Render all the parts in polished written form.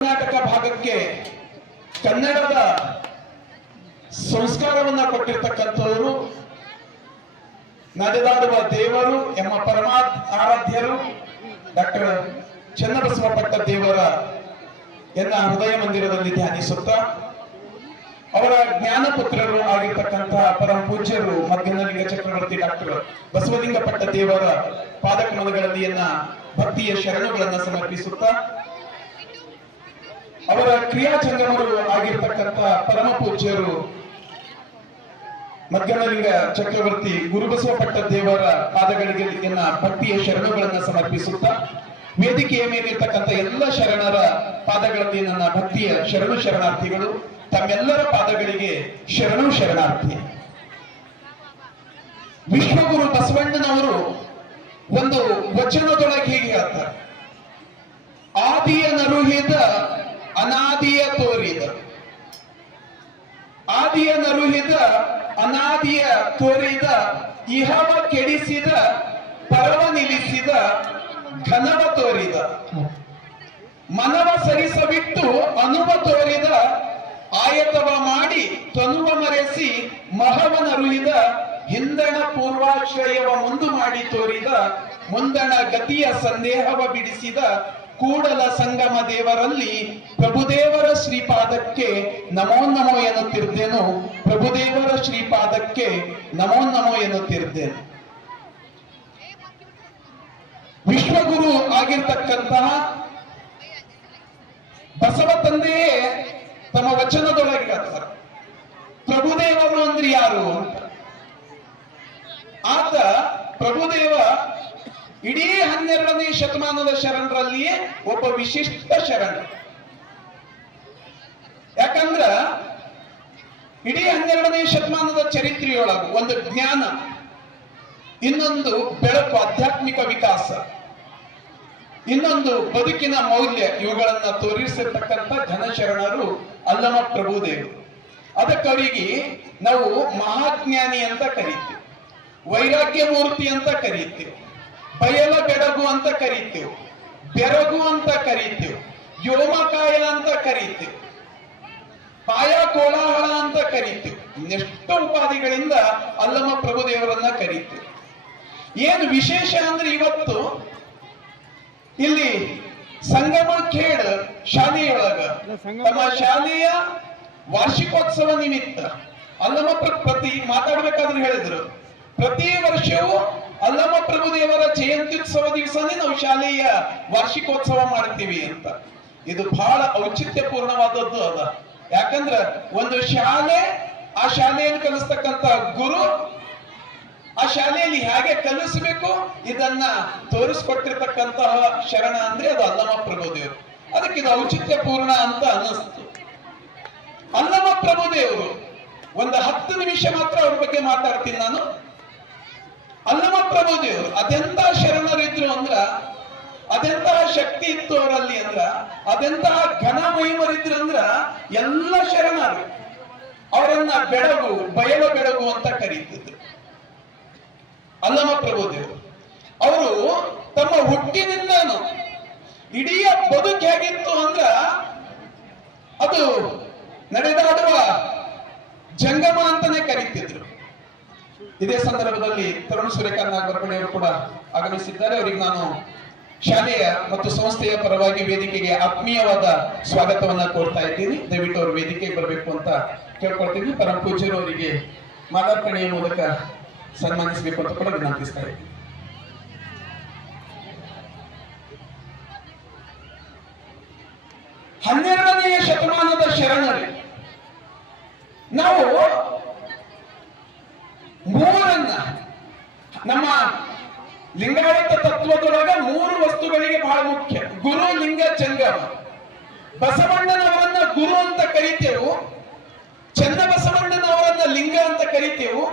ಕರ್ನಾಟಕ ಭಾಗಕ್ಕೆ ಕನ್ನಡದ ಸಂಸ್ಕಾರವನ್ನ ಕೊಟ್ಟಿರ್ತಕ್ಕಂಥವರು, ನಡೆದಾಡುವ ದೇವರು ಎಂಬ ಆರಾಧ್ಯರು ಡಾಕ್ಟರ್ ಚನ್ನಬಸವ ಪಟ್ಟದೇವರ ಎನ್ನ ಹೃದಯ ಮಂದಿರದಲ್ಲಿ ಧ್ಯಾನಿಸುತ್ತಾ ಅವರ ಜ್ಞಾನಪುತ್ರರು ಆಗಿರ್ತಕ್ಕಂತಹ ಪರಮ ಪೂಜ್ಯರು ಮಧ್ಯನಲಿಂಗ ಚಕ್ರವರ್ತಿ ಡಾಕ್ಟರ್ ಬಸವಲಿಂಗ ಪಟ್ಟದೇವರ ಪಾದಕಮಲಗಳಲ್ಲಿ ಭಕ್ತಿಯ ಶರಣುಗಳನ್ನು ಸಮರ್ಪಿಸುತ್ತಾ ಅವರ ಕ್ರಿಯಾಚಂಗಮರು ಆಗಿರ್ತಕ್ಕಂತಹ ಪರಮ ಪೂಜ್ಯರು ಮಧ್ಯನಲಿಂಗ ಚಕ್ರವರ್ತಿ ಗುರುಬಸವ ಪಟ್ಟದೇವರ ಪಾದಗಳಿಗೆ ಭಕ್ತಿಯ ಶರಣುಗಳನ್ನು ಸಮರ್ಪಿಸುತ್ತಾ ವೇದಿಕೆಯ ಮೇಲಿರ್ತಕ್ಕಂಥ ಎಲ್ಲ ಶರಣರ ಪಾದಗಳಲ್ಲಿ ನನ್ನ ಭಕ್ತಿಯ ಶರಣಾರ್ಥಿಗಳು, ತಮ್ಮೆಲ್ಲರ ಪಾದಗಳಿಗೆ ಶರಣಾರ್ಥಿ. ವಿಶ್ವಗುರು ಬಸವಣ್ಣನವರು ಒಂದು ವಚನದೊಳಗೆ ಹೀಗೆ ಹೇಳ್ತಾರೆ, ಆದಿಯ ನರುಹಿದ ಅನಾದಿಯ ತೋರಿದ, ಆದಿಯ ನರುಹಿದ ಅನಾದಿಯ ತೋರಿದ, ಇಹವ ಕೆಡಿಸಿದ ಪರವ ನಿಲ್ಲಿಸಿದ ಘನವ ತೋರಿದ, ಮನವ ಸರಿಸಬಿಟ್ಟು ಅನುವ ತೋರಿದ, ಆಯತವ ಮಾಡಿ ತನುವ ಮರೆಸಿ ಮಹವನರುಹಿದ, ಹಿಂದಣ ಪೂರ್ವಾಶ್ರಯವ ಮುಂದು ಮಾಡಿ ತೋರಿದ, ಮುಂದಣ ಗತಿಯ ಸಂದೇಹವ ಬಿಡಿಸಿದ, ಕೂಡಲ ಸಂಗಮ ದೇವರಲ್ಲಿ ಪ್ರಭುದೇವರ ಶ್ರೀಪಾದಕ್ಕೆ ನಮೋ ನಮೋ ಎನ್ನುತ್ತಿದ್ದೇನು, ಪ್ರಭುದೇವರ ಶ್ರೀಪಾದಕ್ಕೆ ನಮೋ ನಮೋ ಎನ್ನುತ್ತಿದ್ದೇನು. ವಿಶ್ವಗುರು ಆಗಿರ್ತಕ್ಕಂತಹ ಬಸವ ತಂದೆಯೇ ತಮ್ಮ ವಚನದೊಳಗೆ ಹೇಳ್ತಾರೆ, ಪ್ರಭುದೇವರು ಅಂದ್ರೆ ಯಾರು ಅಂತ. ಆತ ಪ್ರಭುದೇವ ಇಡೀ 12ನೇ ಶತಮಾನದ ಶರಣರಲ್ಲಿಯೇ ಒಬ್ಬ ವಿಶಿಷ್ಟ ಶರಣ. ಯಾಕಂದ್ರ ಇಡೀ 12ನೇ ಶತಮಾನದ ಚರಿತ್ರೆಯೊಳಗೆ ಒಂದು ಜ್ಞಾನ, ಇನ್ನೊಂದು ಬೆಳಕು, ಆಧ್ಯಾತ್ಮಿಕ ವಿಕಾಸ, ಇನ್ನೊಂದು ಬದುಕಿನ ಮೌಲ್ಯ, ಇವುಗಳನ್ನ ತೋರಿಸಿರ್ತಕ್ಕಂಥ ಘನಶರಣರು ಅಲ್ಲಮ ಪ್ರಭುದೇವರು. ಅದಕ್ಕವರಿಗೆ ನಾವು ಮಹಾಜ್ಞಾನಿ ಅಂತ ಕರೀತೀವಿ, ವೈರಾಗ್ಯ ಮೂರ್ತಿ ಅಂತ ಕರೀತೀವಿ, ಬಯಲ ಬೆಡಗು ಅಂತ ಕರೀತೀವಿ, ಬೆರಗು ಅಂತ ಕರೀತೀವಿ, ವ್ಯೋಮಕಾಯ ಅಂತ ಕರೀತೀವಿ, ಪಾಯ ಕೋಲಾಹಲ ಅಂತ ಕರೀತೀವಿ. ಇನ್ನೆಷ್ಟೋ ಉಪಾಧಿಗಳಿಂದ ಅಲ್ಲಮ ಪ್ರಭುದೇವರನ್ನ ಕರೀತೀವಿ. ಏನು ವಿಶೇಷ ಅಂದ್ರೆ ಇವತ್ತು ಇಲ್ಲಿ ಸಂಗಮ ಖೇಡ್ ಶಾಲೆಯೊಳಗ ತಮ್ಮ ಶಾಲೆಯ ವಾರ್ಷಿಕೋತ್ಸವ ನಿಮಿತ್ತ ಅಲ್ಲಮ ಪ್ರತಿ ಮಾತಾಡ್ಬೇಕಾದ್ರೆ ಹೇಳಿದ್ರು, ಪ್ರತಿ ವರ್ಷವೂ ಅಲ್ಲಮ ಪ್ರಭುದೇವರ ಜಯಂತ್ಯುತ್ಸವ ದಿವಸನೇ ನಾವು ಶಾಲೆಯ ವಾರ್ಷಿಕೋತ್ಸವ ಮಾಡ್ತೀವಿ ಅಂತ. ಇದು ಬಹಳ ಔಚಿತ್ಯಪೂರ್ಣವಾದದ್ದು ಅದ. ಯಾಕಂದ್ರ ಒಂದು ಶಾಲೆ, ಆ ಶಾಲೆಯನ್ನು ಕಲಿಸ್ತಕ್ಕಂತ ಗುರು ಆ ಶಾಲೆಯಲ್ಲಿ ಹೇಗೆ ಕಲಿಸಬೇಕು ಇದನ್ನ ತೋರಿಸ್ಕೊಟ್ಟಿರ್ತಕ್ಕಂತಹ ಶರಣ ಅಂದ್ರೆ ಅದು ಅಲ್ಲಮ ಪ್ರಭುದೇವರು. ಅದಕ್ಕೆ ಇದು ಔಚಿತ್ಯಪೂರ್ಣ ಅಂತ ಅನ್ನಿಸ್ತು. ಅಲ್ಲಮ ಪ್ರಭುದೇವರು ಒಂದು 10 ನಿಮಿಷ ಮಾತ್ರ ಅವ್ರ ಬಗ್ಗೆ ಮಾತಾಡ್ತೀನಿ ನಾನು. ಅಲ್ಲಮ ಪ್ರಭುದೇವರು ಅದೆಂತಹ ಶರಣರಿದ್ರು ಅಂದ್ರ, ಅದೆಂತಹ ಶಕ್ತಿ ಇತ್ತು ಅವರಲ್ಲಿ ಅಂದ್ರ, ಅದೆಂತಹ ಘನ ಮಹಿಮರಿದ್ರು ಅಂದ್ರ, ಎಲ್ಲ ಶರಣರು ಅವರನ್ನ ಬೆಳಗು, ಬಯಲ ಬೆಳಗು ಅಂತ ಕರೀತಿದ್ರು. ಅಲ್ಲಮ ಪ್ರಭುದೇವರು ಅವರು ತಮ್ಮ ಹುಟ್ಟಿನಿಂದನು ಇಡೀ ಬದುಕು ಹೇಗಿತ್ತು ಅಂದ್ರ ಅದು ನಡೆದಾಡುವ ಜಂಗಮ ಅಂತಾನೆ ಕರೀತಿದ್ರು. ಇದೇ ಸಂದರ್ಭದಲ್ಲಿ ತರುಣ ಸೂರ್ಯಕಾಂತ್ ನಾಗರಪಣಿಯವರು ಕೂಡ ಆಗಮಿಸಿದ್ದಾರೆ. ಅವರಿಗೆ ನಾನು ಶಾಲೆಯ ಮತ್ತು ಸಂಸ್ಥೆಯ ಪರವಾಗಿ ವೇದಿಕೆಗೆ ಆತ್ಮೀಯವಾದ ಸ್ವಾಗತವನ್ನ ಕೋರ್ತಾ ಇದ್ದೀನಿ. ದಯವಿಟ್ಟು ಅವರು ವೇದಿಕೆಗೆ ಬರಬೇಕು ಅಂತ ಕೇಳ್ಕೊಳ್ತೀನಿ. ಪರಮ ಪೂಜ್ಯರು ಅವರಿಗೆ ಮಾಲಾರ್ಪಣೆಯ ಮೂಲಕ ಸನ್ಮಾನಿಸಬೇಕು ಅಂತ ಕೂಡ ವಿನಂತಿಸ್ತಾ ಇದ್ದೀನಿ. ಹನ್ನೆರಡನೆಯ ಶತಮಾನದ ಶರಣರು ನಾವು ಮೂರನ್ನ ನಮ್ಮ ಲಿಂಗಾಯತ ತತ್ವದೊಳಗ 3 ವಸ್ತುಗಳಿಗೆ ಬಹಳ ಮುಖ್ಯ: ಗುರು, ಲಿಂಗ, ಜಂಗಮ. ಬಸವಣ್ಣನವರನ್ನ ಗುರು ಅಂತ ಕರಿತೇವು, ಚನ್ನಬಸವಣ್ಣನವರನ್ನ ಲಿಂಗ ಅಂತ ಕರಿತೇವು,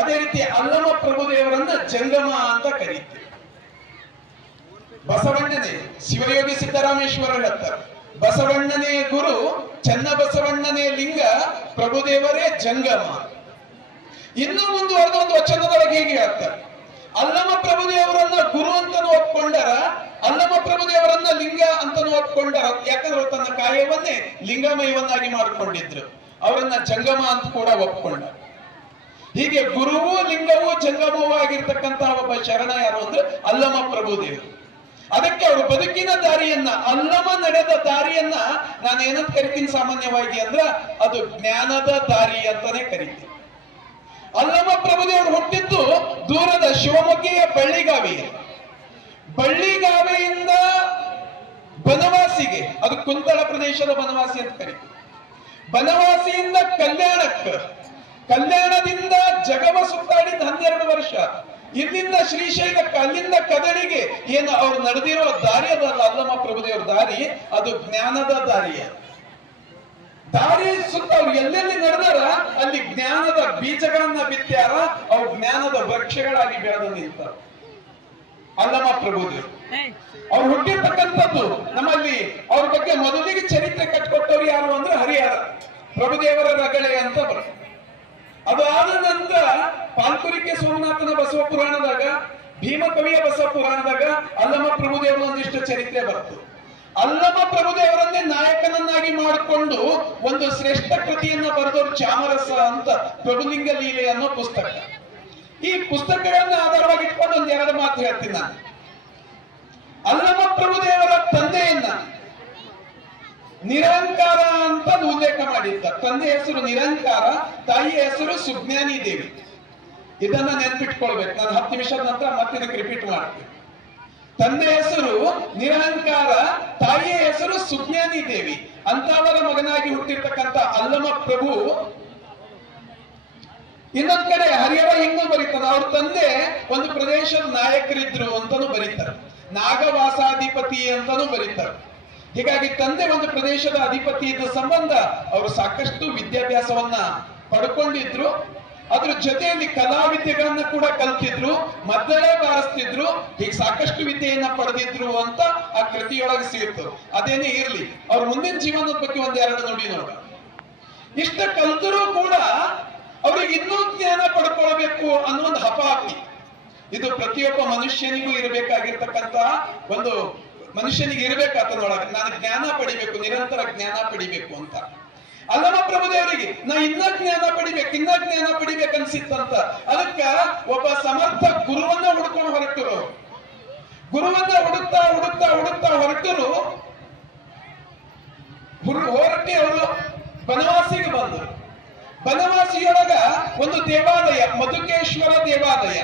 ಅದೇ ರೀತಿ ಅಲ್ಲಮ ಪ್ರಭುದೇವರನ್ನ ಜಂಗಮ ಅಂತ ಕರೀತೇವೆ. ಬಸವಣ್ಣನೇ ಶಿವಯೋಗಿ ಸಿದ್ದರಾಮೇಶ್ವರ ಹೇಳ್ತಾರೆ, ಬಸವಣ್ಣನೇ ಗುರು, ಚನ್ನಬಸವಣ್ಣನೇ ಲಿಂಗ, ಪ್ರಭುದೇವರೇ ಜಂಗಮ. ಇನ್ನು ಮುಂದುವರೆದ ಒಂದು ವಚನದೊಳಗೆ ಹೀಗೆ ಹೇಳ್ತಾರೆ, ಅಲ್ಲಮ ಪ್ರಭುದೇವರನ್ನ ಗುರು ಅಂತನೂ ಒಪ್ಕೊಂಡಾರ, ಅಲ್ಲಮ ಪ್ರಭುದೇವರನ್ನ ಲಿಂಗ ಅಂತನೂ ಒಪ್ಕೊಂಡಾರ. ಯಾಕಂದ್ರೆ ತನ್ನ ಕಾಯವನ್ನೇ ಲಿಂಗಮಯವನ್ನಾಗಿ ಮಾಡಿಕೊಂಡಿದ್ರು. ಅವರನ್ನ ಜಂಗಮ ಅಂತ ಕೂಡ ಒಪ್ಕೊಂಡ. ಹೀಗೆ ಗುರುವು ಲಿಂಗವೂ ಜಂಗಮವೂ ಆಗಿರ್ತಕ್ಕಂತಹ ಒಬ್ಬ ಶರಣ ಯಾರು ಅಂದ್ರೆ ಅಲ್ಲಮ ಪ್ರಭುದೇವರು. ಅದಕ್ಕೆ ಅವರು ಬದುಕಿನ ದಾರಿಯನ್ನ, ಅಲ್ಲಮ ನಡೆದ ದಾರಿಯನ್ನ ನಾನು ಏನಂತ ಕರಿತೀನಿ ಸಾಮಾನ್ಯವಾಗಿ ಅಂದ್ರ ಅದು ಜ್ಞಾನದ ದಾರಿ ಅಂತಾನೆ ಕರಿತೀನಿ. ಅಲ್ಲಮ ಪ್ರಭುದೇವರು ಹುಟ್ಟಿದ್ದು ದೂರದ ಶಿವಮೊಗ್ಗೆಯ ಬಳ್ಳಿಗಾವೆಯಿಂದ ಬನವಾಸಿಗೆ, ಅದು ಕುಂತಳ ಪ್ರದೇಶದ ಬನವಾಸಿ ಅಂತ ಕರೀತೀವಿ. ಬನವಾಸಿಯಿಂದ ಕಲ್ಯಾಣದಿಂದ ಜಗವ ಸುತ್ತಾಡಿದ 12 ವರ್ಷ. ಇಲ್ಲಿಂದ ಶ್ರೀಶೈಲಕ್ಕೆ, ಅಲ್ಲಿಂದ ಕದಳಿಗೆ ಏನು ಅವ್ರು ನಡೆದಿರೋ ದಾರಿ ಅದಲ್ಲ ಅಲ್ಲಮ ಪ್ರಭುದೇವರ ದಾರಿ, ಅದು ಜ್ಞಾನದ ದಾರಿ ಸುತ್ತ ಅವ್ರು ಎಲ್ಲೆಲ್ಲಿ ನಡೆದಾರ ಅಲ್ಲಿ ಜ್ಞಾನದ ಬೀಜಗಳನ್ನ ಬಿತ್ತ್ಯಾರ. ಅವ್ರು ಜ್ಞಾನದ ವೃಕ್ಷಗಳಾಗಿ ಬೆಳೆದು ನಿಂತಾರ ಅಲ್ಲಮ ಪ್ರಭುದೇವರು. ಅವ್ರು ಹುಟ್ಟಿರ್ತಕ್ಕಂಥದ್ದು ನಮ್ಮಲ್ಲಿ ಅವ್ರ ಬಗ್ಗೆ ಮೊದಲಿಗೆ ಚರಿತ್ರೆ ಕಟ್ಕೊಟ್ಟವ್ರು ಯಾರು ಅಂದ್ರೆ ಹರಿಹರ ಪ್ರಭುದೇವರ ರಗಳೆ ಅಂತ ಬರುತ್ತೆ. ಅದು ಆದ ನಂತರ ಪಾಲ್ಕುರಿಕೆ ಸೋಮನಾಥನ ಬಸವ ಪುರಾಣದಾಗ, ಭೀಮಕವಿಯ ಬಸವ ಪುರಾಣದಾಗ ಅಲ್ಲಮ ಪ್ರಭುದೇವರ ಒಂದಿಷ್ಟು ಚರಿತ್ರೆ ಬರ್ತದೆ. ಅಲ್ಲಮ ಪ್ರಭುದೇವರನ್ನೇ ನಾಯಕನನ್ನಾಗಿ ಮಾಡಿಕೊಂಡು ಒಂದು ಶ್ರೇಷ್ಠ ಕೃತಿಯನ್ನ ಬರೆದವರು ಚಾಮರಸ ಅಂತ, ಪ್ರಭುಲಿಂಗ ಲೀಲೆ ಅನ್ನೋ ಪುಸ್ತಕ. ಈ ಪುಸ್ತಕಗಳನ್ನ ಆಧಾರವಾಗಿ ಇಟ್ಕೊಂಡು ಒಂದೆರಡು ಮಾತು ಹೇಳ್ತೀನಿ ನಾನು. ಅಲ್ಲಮ ಪ್ರಭುದೇವರ ತಂದೆಯನ್ನ ನಿರಂಕಾರ ಅಂತ ಉಲ್ಲೇಖ ಮಾಡಿದ್ದ. ತಂದೆ ಹೆಸರು ನಿರಂಕಾರ, ತಾಯಿಯ ಹೆಸರು ಸುಜ್ಞಾನಿ ದೇವಿ. ಇದನ್ನ ನೆನ್ಪಿಟ್ಕೊಳ್ಬೇಕು. ನಾನು 10 ನಿಮಿಷದ ನಂತರ ಮತ್ತೆ ಇದಕ್ಕೆ ರಿಪೀಟ್ ಮಾಡ್ತೀನಿ. ತಂದೆ ಹೆಸರು ನಿರಹಂಕಾರ, ತಾಯಿಯ ಹೆಸರು ಸುಜ್ಞಾನಿ ದೇವಿ. ಅಂತವರ ಮಗನಾಗಿ ಹುಟ್ಟಿರ್ತಕ್ಕಂಥ ಅಲ್ಲಮ ಪ್ರಭು ಇನ್ನೊಂದ್ ಕಡೆ ಹರಿಹರ ಹಿಂಗೂ ಬರೀತಾರೆ. ಅವ್ರ ತಂದೆ ಒಂದು ಪ್ರದೇಶದ ನಾಯಕರಿದ್ರು ಅಂತಾನು ಬರೀತಾರೆ, ನಾಗವಾಸಾಧಿಪತಿ ಅಂತಾನು ಬರೀತಾರೆ. ಹೀಗಾಗಿ ತಂದೆ ಒಂದು ಪ್ರದೇಶದ ಅಧಿಪತಿ ಇದ್ದ ಸಂಬಂಧ ಅವರು ಸಾಕಷ್ಟು ವಿದ್ಯಾಭ್ಯಾಸವನ್ನ ಪಡ್ಕೊಂಡಿದ್ರು. ಅದ್ರ ಜೊತೆಯಲ್ಲಿ ಕಲಾವಿದ್ಯೆಗಳನ್ನ ಕೂಡ ಕಲ್ತಿದ್ರು, ಮದ್ದಳೆ ಬಾರಿಸ್ತಿದ್ರು. ಹೀಗೆ ಸಾಕಷ್ಟು ವಿದ್ಯೆಯನ್ನ ಪಡೆದಿದ್ರು ಅಂತ ಆ ಕೃತಿಯೊಳಗೆ ಸಿಗುತ್ತೆ. ಅದೇನೇ ಇರ್ಲಿ, ಅವ್ರ ಮುಂದಿನ ಜೀವನದ ಬಗ್ಗೆ ಒಂದೆರಡು ನುಡಿ ನೋಡ. ಇಷ್ಟ ಕಲ್ತರೂ ಕೂಡ ಅವ್ರಿಗೆ ಇನ್ನೂ ಜ್ಞಾನ ಪಡ್ಕೊಳ್ಬೇಕು ಅನ್ನೋ ಒಂದು ಹಪಾಹಪಿ. ಇದು ಪ್ರತಿಯೊಬ್ಬ ಮನುಷ್ಯನಿಗೂ ಇರಬೇಕಾಗಿರ್ತಕ್ಕಂತ ಒಂದು, ಮನುಷ್ಯನಿಗೆ ಇರ್ಬೇಕಾತನೊಳಗೆ ನಾನು ಜ್ಞಾನ ಪಡಿಬೇಕು, ನಿರಂತರ ಜ್ಞಾನ ಪಡಿಬೇಕು ಅಂತ. ಅಲ್ಲಮ ಪ್ರಭುದೇವರಿಗೆ ನಾ ಇನ್ನ ಜ್ಞಾನ ಪಡಿಬೇಕು ಅನ್ಸಿತ್ತಂತ. ಅದಕ್ಕ ಒಬ್ಬ ಸಮರ್ಥ ಗುರುವನ್ನ ಹುಡ್ಕೊಂಡು ಹೊರಟರು. ಗುರುವನ್ನ ಹುಡುಕ್ತಾ ಹೊರಟರು. ಹೊರಟಿ ಅವರು ಬನವಾಸಿಗೆ ಬಂದರು. ಬನವಾಸಿಯೊಳಗ ಒಂದು ದೇವಾಲಯ, ಮಧುಕೇಶ್ವರ ದೇವಾಲಯ.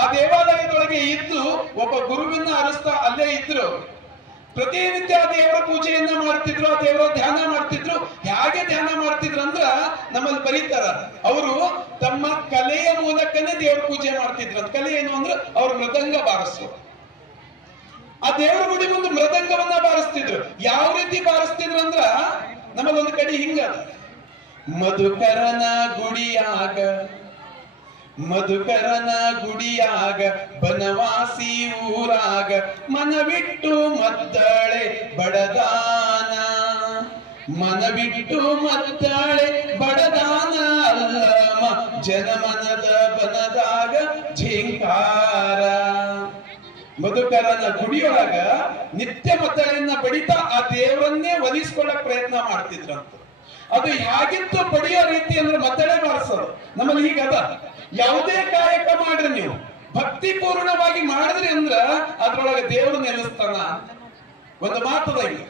ಆ ದೇವಾಲಯದೊಳಗೆ ಇದ್ದು ಒಬ್ಬ ಗುರುವಿನ ಅರಸ್ತಾ ಅಲ್ಲೇ ಇದ್ರು. ಪ್ರತಿನಿತ್ಯ ದೇವರ ಪೂಜೆಯನ್ನ ಮಾಡ್ತಿದ್ರು, ಆ ದೇವರ ಧ್ಯಾನ ಮಾಡ್ತಿದ್ರು. ಹೇಗೆ ಧ್ಯಾನ ಮಾಡ್ತಿದ್ರು ಅಂದ್ರ ನಮ್ಮಲ್ಲಿ ಬರೀತಾರ, ಅವರು ತಮ್ಮ ಕಲೆಯ ಮೂಲಕನೇ ದೇವರ ಪೂಜೆ ಮಾಡ್ತಿದ್ರು. ಕಲೆ ಏನು ಅಂದ್ರೆ ಅವ್ರು ಮೃದಂಗ ಬಾರಿಸೋರು. ಆ ದೇವರ ಗುಡಿ ಮುಂದೆ ಮೃದಂಗವನ್ನ ಬಾರಿಸ್ತಿದ್ರು. ಯಾವ ರೀತಿ ಬಾರಿಸ್ತಿದ್ರು ಅಂದ್ರ ನಮ್ಮಲ್ಲಿ ಒಂದು ಕಡೆ ಹಿಂಗದ, ಮಧುಕರನ ಗುಡಿಯಾಗ ಬನವಾಸಿ ಊರಾಗ ಮನವಿಟ್ಟು ಮದ್ದಳೆ ಬಡದಾನ ಅಲ್ಲಮ ಜನಮನದ ಬನದಾಗ ಝೇಂಕಾರ. ಮಧುಕರನ ಗುಡಿಯೊಳಗ ನಿತ್ಯ ಮದ್ದಳೆಯನ್ನ ಬಡಿತಾ ಆ ದೇವರನ್ನೇ ಒಲಿಸ್ಕೊಳ್ಳಕ್ ಪ್ರಯತ್ನ ಮಾಡ್ತಿದ್ರಂತ. ಅದು ಹೇಗಿತ್ತು ಬಡಿಯೋ ರೀತಿ ಅಂದ್ರೆ ಮದ್ದಳೆ ಬಾರಿಸೋದು. ನಮ್ಮಲ್ಲಿ ಹೀಗದ, ಯಾವುದೇ ಕಾಯಕ ಮಾಡ್ರಿ ನೀವು ಭಕ್ತಿ ಪೂರ್ಣವಾಗಿ ಮಾಡಿದ್ರಿ ಅಂದ್ರ ಅದ್ರೊಳಗೆ ದೇವರು ನೆಲೆಸ್ತಾನ. ಒಂದು ಮಾತದ, ಈಗ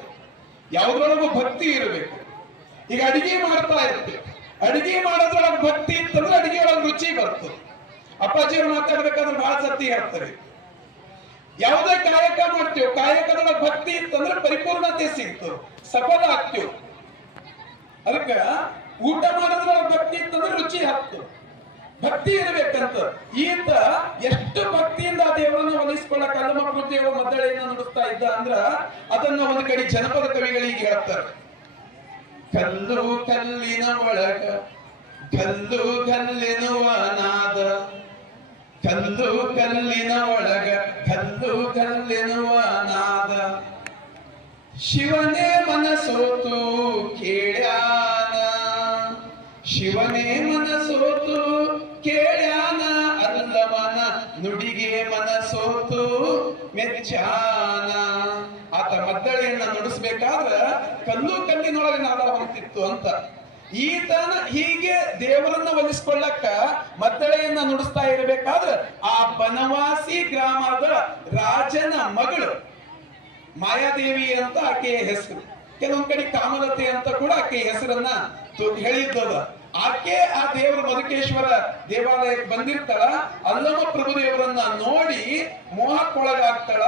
ಯಾವ್ದ್ರೊಳಗೂ ಭಕ್ತಿ ಇರಬೇಕು. ಈಗ ಅಡಿಗೆ ಮಾಡ್ತಾ ಇರ್ತೀವಿ, ಅಡಿಗೆ ಮಾಡೋದ್ರೊಳಗೆ ಭಕ್ತಿ ಇತ್ತಂದ್ರೆ ಅಡಿಗೆ ಒಳಗೆ ರುಚಿ ಬರ್ತದೆ. ಅಪ್ಪಾಜಿಯವ್ರು ಮಾತಾಡ್ಬೇಕಾದ್ರೆ ಬಹಳ ಸತಿ ಹೇಳ್ತಾರೆ, ಯಾವುದೇ ಕಾಯಕ ಮಾಡ್ತೀವಿ, ಕಾಯಕದೊಳಗೆ ಭಕ್ತಿ ಇತ್ತಂದ್ರೆ ಪರಿಪೂರ್ಣತೆ ಸಿಗ್ತದೆ, ಸಫಲ ಆಗ್ತೀವಿ. ಅದಕ್ಕ ಊಟ ಮಾಡೋದ್ರೊಳಗೆ ಭಕ್ತಿ ಇತ್ತಂದ್ರೆ ರುಚಿ ಹತ್ತು, ಭಕ್ತಿ ಇರಬೇಕಂತ. ಈತ ಎಷ್ಟು ಭಕ್ತಿಯಿಂದ ಆ ದೇವರನ್ನ ಒಲಿಸ್ಕೊಳ್ಳಕ್ ಅಲ್ಲಮ ಪ್ರಭುದೇವ ಮದ್ದಳೆಯನ್ನ ನುಡಿಸ್ತಾ ಇದ್ದ ಅಂದ್ರ ಅದನ್ನ ಒಂದು ಕಡೆ ಜನಪದ ಕವಿಗಳಿಗೆ ಹೇಳ್ತಾರೆ. ಕಲ್ಲು ಕಲ್ಲಿನ ಒಳಗ ಗಲ್ಲೆನ್ನುವ ನಾದ, ಕಲ್ಲು ಕಲ್ಲಿನ ಒಳಗ ಗಲ್ಲೆನ್ನುವ ನಾದ, ಶಿವನೇ ಮನಸೋತು ಕೇಳ್ಯಾನ, ಶಿವನೇ ಮನಸೋತು ಕೇಳ್ಯಾನ ಅಲ್ಲಮನ ನುಡಿಗೆ ಮನಸೋತು ಮೆಚ್ಚಾನ. ಆತ ಮದ್ದಳೆಯನ್ನ ನುಡಿಸ್ಬೇಕಾದ್ರ ಕಲ್ಲು ಕಲ್ಲಿನೊಳಗೆ ನಾದ ಹೊಂತಿತ್ತು ಅಂತ. ಈತನ ಹೀಗೆ ದೇವರನ್ನ ಒಲಿಸ್ಕೊಳ್ಳಕ್ಕ ಮದ್ದಳೆಯನ್ನ ನುಡಿಸ್ತಾ ಇರಬೇಕಾದ್ರೆ ಆ ಬನವಾಸಿ ಗ್ರಾಮದ ರಾಜನ ಮಗಳು ಮಾಯಾದೇವಿ ಅಂತ ಆಕೆಯ ಹೆಸರು. ಕೆಲವೊಂದ್ ಕಡೆ ಕಾಮಲತೆ ಅಂತ ಕೂಡ ಆಕೆಯ ಹೆಸರನ್ನ ಹೇಳಿದ್ದದ. ಆಕೆ ಆ ದೇವರ ಮಧುಕೇಶ್ವರ ದೇವಾಲಯಕ್ಕೆ ಬಂದಿರ್ತಾಳ. ಅಲ್ಲಮ ಪ್ರಭುದೇವರನ್ನ ನೋಡಿ ಮೋಹಕ್ಕೊಳಗಾಗ್ತಾಳ.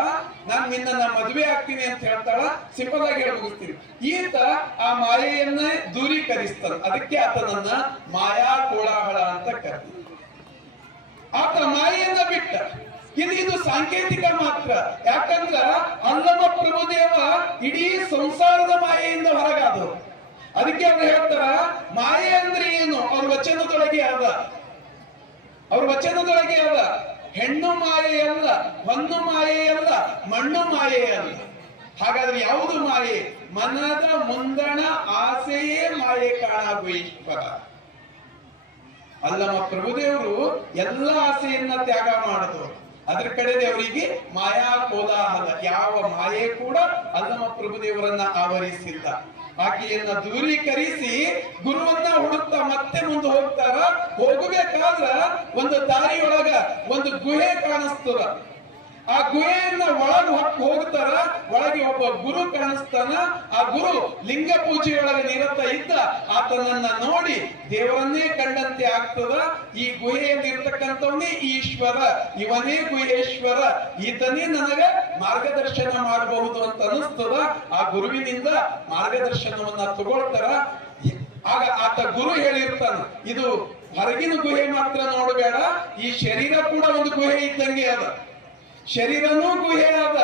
ನಾನ್ ನಿನ್ನ ಮದುವೆ ಆಗ್ತೀನಿ ಅಂತ ಹೇಳ್ತಾಳ. ಸಿಂಪಲ್ ಆಗಿ ಹೇಳಿ ಮುಗಿಸ್ತೀನಿ. ಈತ ಆ ಮಾಯೆಯನ್ನ ದೂರೀಕರಿಸ್ತಾನ. ಅದಕ್ಕೆ ಆತನನ್ನ ಮಾಯಾ ಕೋಲಾಹಲ ಅಂತ ಕರೀತಾರೆ. ಆತ ಮಾಯೆಯನ್ನ ಬಿಟ್ಟ. ಇದು ಸಾಂಕೇತಿಕ ಮಾತ್ರ. ಯಾಕಂದ್ರ ಅಲ್ಲಮ ಪ್ರಭುದೇವ ಇಡೀ ಸಂಸಾರದ ಮಾಯೆಯಿಂದ ಹೊರಗಾದವರು. ಅದಕ್ಕೆ ಅವ್ರು ಹೇಳ್ತಾರ ಮಾಯೆ ಅಂದ್ರೆ ಏನು? ಅವ್ರ ವಚನದೊಳಗೆ ಅದ. ಅವ್ರ ವಚನದೊಳಗೆ ಅದ. ಹೆಣ್ಣು ಮಾಯೆ ಅಲ್ಲ, ಹೊನ್ನು ಮಾಯೆ ಅಲ್ಲ, ಮಣ್ಣು ಮಾಯೆ ಅಲ್ಲ. ಹಾಗಾದ್ರೆ ಯಾವುದು ಮಾಯೆ? ಮನದ ಮುಂದಣ ಆಸೆಯೇ ಮಾಯೆ ಕಾಣಾಗು ಈಶ್ವರ. ಅಲ್ಲಮ ಪ್ರಭುದೇವರು ಎಲ್ಲ ಆಸೆಯನ್ನ ತ್ಯಾಗ ಮಾಡಿದವರು. ಅದ್ರ ಕಡೆ ಅವರಿಗೆ ಮಾಯಾ ಕೋಲಾಹಲ, ಯಾವ ಮಾಯೆ ಕೂಡ ಅಲ್ಲಮ ಪ್ರಭುದೇವರನ್ನ ಆವರಿಸಿಲ್ಲ. ಆಕೆಯನ್ನ ದೂರೀಕರಿಸಿ ಗುರುವನ್ನ ಹುಡುಕ್ತಾ ಮತ್ತೆ ಮುಂದೆ ಹೋಗ್ತಾರ. ಹೋಗಬೇಕಾದ್ರ ಒಂದು ದಾರಿಯೊಳಗ ಒಂದು ಗುಹೆ ಕಾಣಿಸ್ತದ. ಆ ಗುಹೆಯನ್ನ ಒಳಗೆ ಹೋಗ್ತಾರ. ಒಳಗೆ ಒಬ್ಬ ಗುರು ಕಾಣಿಸ್ತಾನ. ಆ ಗುರು ಲಿಂಗ ಪೂಜೆಯೊಳಗೆ ನಿರತ ಇದ್ದ. ಆತನನ್ನ ನೋಡಿ ದೇವರನ್ನೇ ಕಂಡಂತೆ ಆಗ್ತದ. ಈ ಗುಹೆಯಲ್ಲಿ ಇರ್ತಕ್ಕಂಥವನೇ ಈಶ್ವರ, ಇವನೇ ಗುಹೇಶ್ವರ, ಈತನೇ ನನಗ ಮಾರ್ಗದರ್ಶನ ಮಾಡಬಹುದು ಅಂತ ಅನಿಸ್ತದ. ಆ ಗುರುವಿನಿಂದ ಮಾರ್ಗದರ್ಶನವನ್ನ ತಗೊಳ್ತಾರ. ಆಗ ಆತ ಗುರು ಹೇಳಿರ್ತಾನ, ಇದು ಹೊರಗಿನ ಗುಹೆ ಮಾತ್ರ ನೋಡಬೇಡ, ಈ ಶರೀರ ಕೂಡ ಒಂದು ಗುಹೆ ಇದ್ದಂಗೆ ಅದ. ಶರೀರನೂ ಗುಹೆ ಅದ.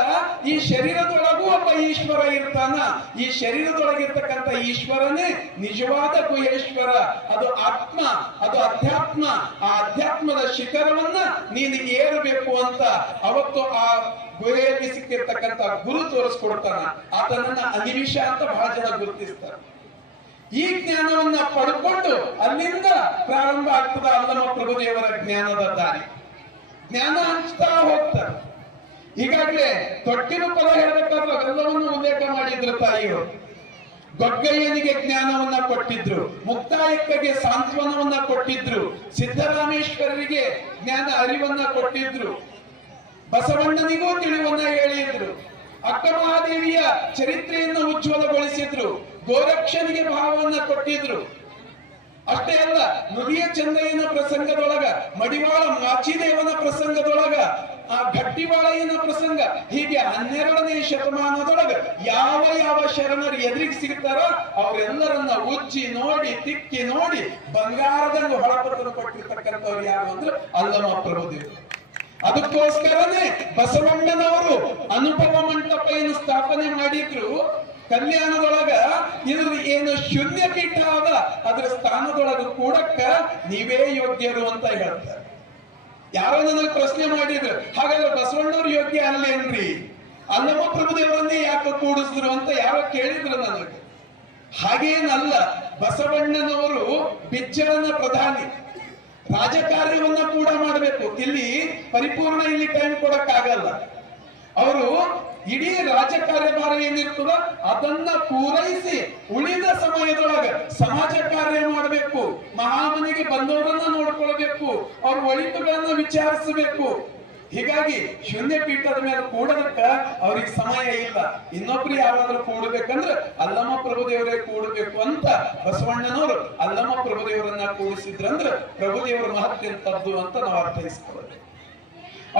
ಈ ಶರೀರದೊಳಗೂ ಒಬ್ಬ ಈಶ್ವರ ಇರ್ತಾನ. ಈ ಶರೀರದೊಳಗಿರ್ತಕ್ಕಂಥ ಈಶ್ವರನೇ ನಿಜವಾದ ಗುಹೇಶ್ವರ. ಅದು ಆತ್ಮ, ಅದು ಅಧ್ಯಾತ್ಮ. ಆ ಅಧ್ಯಾತ್ಮದ ಶಿಖರವನ್ನ ನೀನು ಏರಬೇಕು ಅಂತ ಅವತ್ತು ಆ ಗುಹೆಯಲ್ಲಿ ಸಿಕ್ಕಿರ್ತಕ್ಕಂಥ ಗುರು ತೋರಿಸ್ಕೊಡ್ತಾನ. ಆತನನ್ನ ಅನಿಮಿಷ ಅಂತ ಬಹಳ ಜನ ಗುರುತಿಸ್ತಾರೆ. ಈ ಜ್ಞಾನವನ್ನ ಪಡ್ಕೊಂಡು ಅಲ್ಲಿಂದ ಪ್ರಾರಂಭ ಆಗ್ತದ ಅಲ್ಲಮ ಪ್ರಭುದೇವರ ಜ್ಞಾನದ ದಾರಿ. ಜ್ಞಾನ ಹಂಚ್ತಾ ಹೋಗ್ತಾರೆ. ಈಗಾಗಲೇ ತೊಟ್ಟಿನ ಪದ ಹೇಳಬೇಕಾದ್ರೆ ಅವೆಲ್ಲವನ್ನು ಉಲ್ಲೇಖ ಮಾಡಿದ್ರು ತಾಯಿಯವರು. ಗೊಗ್ಗಯ್ಯನಿಗೆ ಜ್ಞಾನವನ್ನ ಕೊಟ್ಟಿದ್ರು, ಮುಕ್ತಾಯಕ್ಕಗೆ ಸಾಂತ್ವನವನ್ನ ಕೊಟ್ಟಿದ್ರು, ಸಿದ್ದರಾಮೇಶ್ವರರಿಗೆ ಜ್ಞಾನ ಅರಿವನ್ನ ಕೊಟ್ಟಿದ್ರು, ಬಸವಣ್ಣನಿಗೂ ತಿಳಿವನ್ನ ಹೇಳಿದ್ರು, ಅಕ್ಕ ಮಹಾದೇವಿಯ ಚರಿತ್ರೆಯನ್ನು ಉಜ್ವಲಗೊಳಿಸಿದ್ರು, ಗೋರಕ್ಷನಿಗೆ ಭಾವವನ್ನ ಕೊಟ್ಟಿದ್ರು. ಅಷ್ಟೇ ಅಲ್ಲ, ನುಡಿಯ ಚಂದಯ್ಯನ ಪ್ರಸಂಗದೊಳಗ, ಮಡಿವಾಳ ಮಾಚಿದೇವನ ಪ್ರಸಂಗದೊಳಗ, ಆ ಗಟ್ಟಿವಾಳಯ್ಯನ ಪ್ರಸಂಗ, ಹೀಗೆ 12ನೇ ಶತಮಾನದೊಳಗ ಯಾವ ಯಾವ ಶರಣರು ಎದುರಿಗೆ ಸಿಗ್ತಾರೋ ಅವರೆಲ್ಲರನ್ನ ಉಜ್ಜಿ ನೋಡಿ, ತಿಕ್ಕಿ ನೋಡಿ, ಬಂಗಾರದಂಗ ಹೊಳಪತನ ಕೊಟ್ಟಿರ್ತಕ್ಕಂಥವ್ರು ಯಾರು ಅಂದ್ರೆ ಅಲ್ಲಮ ಪ್ರಭುದೇವರು. ಅದಕ್ಕೋಸ್ಕರನೇ ಬಸವಣ್ಣನವರು ಅನುಭವ ಮಂಟಪವನ್ನು ಸ್ಥಾಪನೆ ಮಾಡಿದ್ರು. ಕಲ್ಯಾಣದೊಳಗ ಇದು ಏನು ಶೂನ್ಯ ಪೀಠ ಅದ, ಅದರ ಸ್ಥಾನದೊಳಗ ಕೂಡಕ್ಕ ನೀವೇ ಯೋಗ್ಯರು ಅಂತ ಹೇಳ್ತಾರೆ. ಯಾರೋ ನನಗೆ ಪ್ರಶ್ನೆ ಮಾಡಿದ್ರು, ಹಾಗಾದ್ರೆ ಬಸವಣ್ಣವ್ರು ಯೋಗ್ಯ ಅಲ್ಲೇನ್ರಿ, ಅಲ್ಲಮ ಪ್ರಭುದೇವರನ್ನೇ ಯಾಕೆ ಕೂಡಿಸಿದ್ರು ಅಂತ ಯಾರೋ ಕೇಳಿದ್ರು ನನಗೆ. ಹಾಗೇನಲ್ಲ. ಬಸವಣ್ಣನವರು ಬಿಜ್ಜಳನ ಪ್ರಧಾನಿ, ರಾಜಕಾರ್ಯವನ್ನ ಕೂಡ ಮಾಡಬೇಕು. ಇಲ್ಲಿ ಪರಿಪೂರ್ಣ ಇಲ್ಲಿ ಟೈಮ್ ಕೊಡಕ್ಕಾಗಲ್ಲ. ಅವರು ಇಡೀ ರಾಜಕಾರ್ಯಭಾರ ಏನಿರ್ತದ ಅದನ್ನ ಪೂರೈಸಿ ಉಳಿದ ಸಮಯದೊಳಗ ಸಮಾಜ ಕಾರ್ಯ ಮಾಡಬೇಕು, ಮಹಾಮನೆಗೆ ಬಂದವರನ್ನ ನೋಡ್ಕೊಳ್ಬೇಕು, ಅವ್ರ ಒಳಿತುಗಳನ್ನ ವಿಚಾರಿಸಬೇಕು. ಹೀಗಾಗಿ ಶೂನ್ಯ ಪೀಠದ ಮೇಲೆ ಕೂಡದಕ್ಕ ಅವ್ರಿಗೆ ಸಮಯ ಇಲ್ಲ. ಇನ್ನೊಬ್ರು ಯಾರಾದ್ರೂ ಕೂಡಬೇಕಂದ್ರೆ ಅಲ್ಲಮ ಪ್ರಭುದೇವರೇ ಕೂಡಬೇಕು ಅಂತ ಬಸವಣ್ಣನವರು ಅಲ್ಲಮ ಪ್ರಭುದೇವರನ್ನ ಕೂಡಿಸಿದ್ರಂದ್ರೆ ಪ್ರಭುದೇವರ ಮಹತ್ವ ಎಂತದ್ದು ಅಂತ ನಾವು ಅರ್ಥೈಸ್ಕೊಳ್ಳೋದು.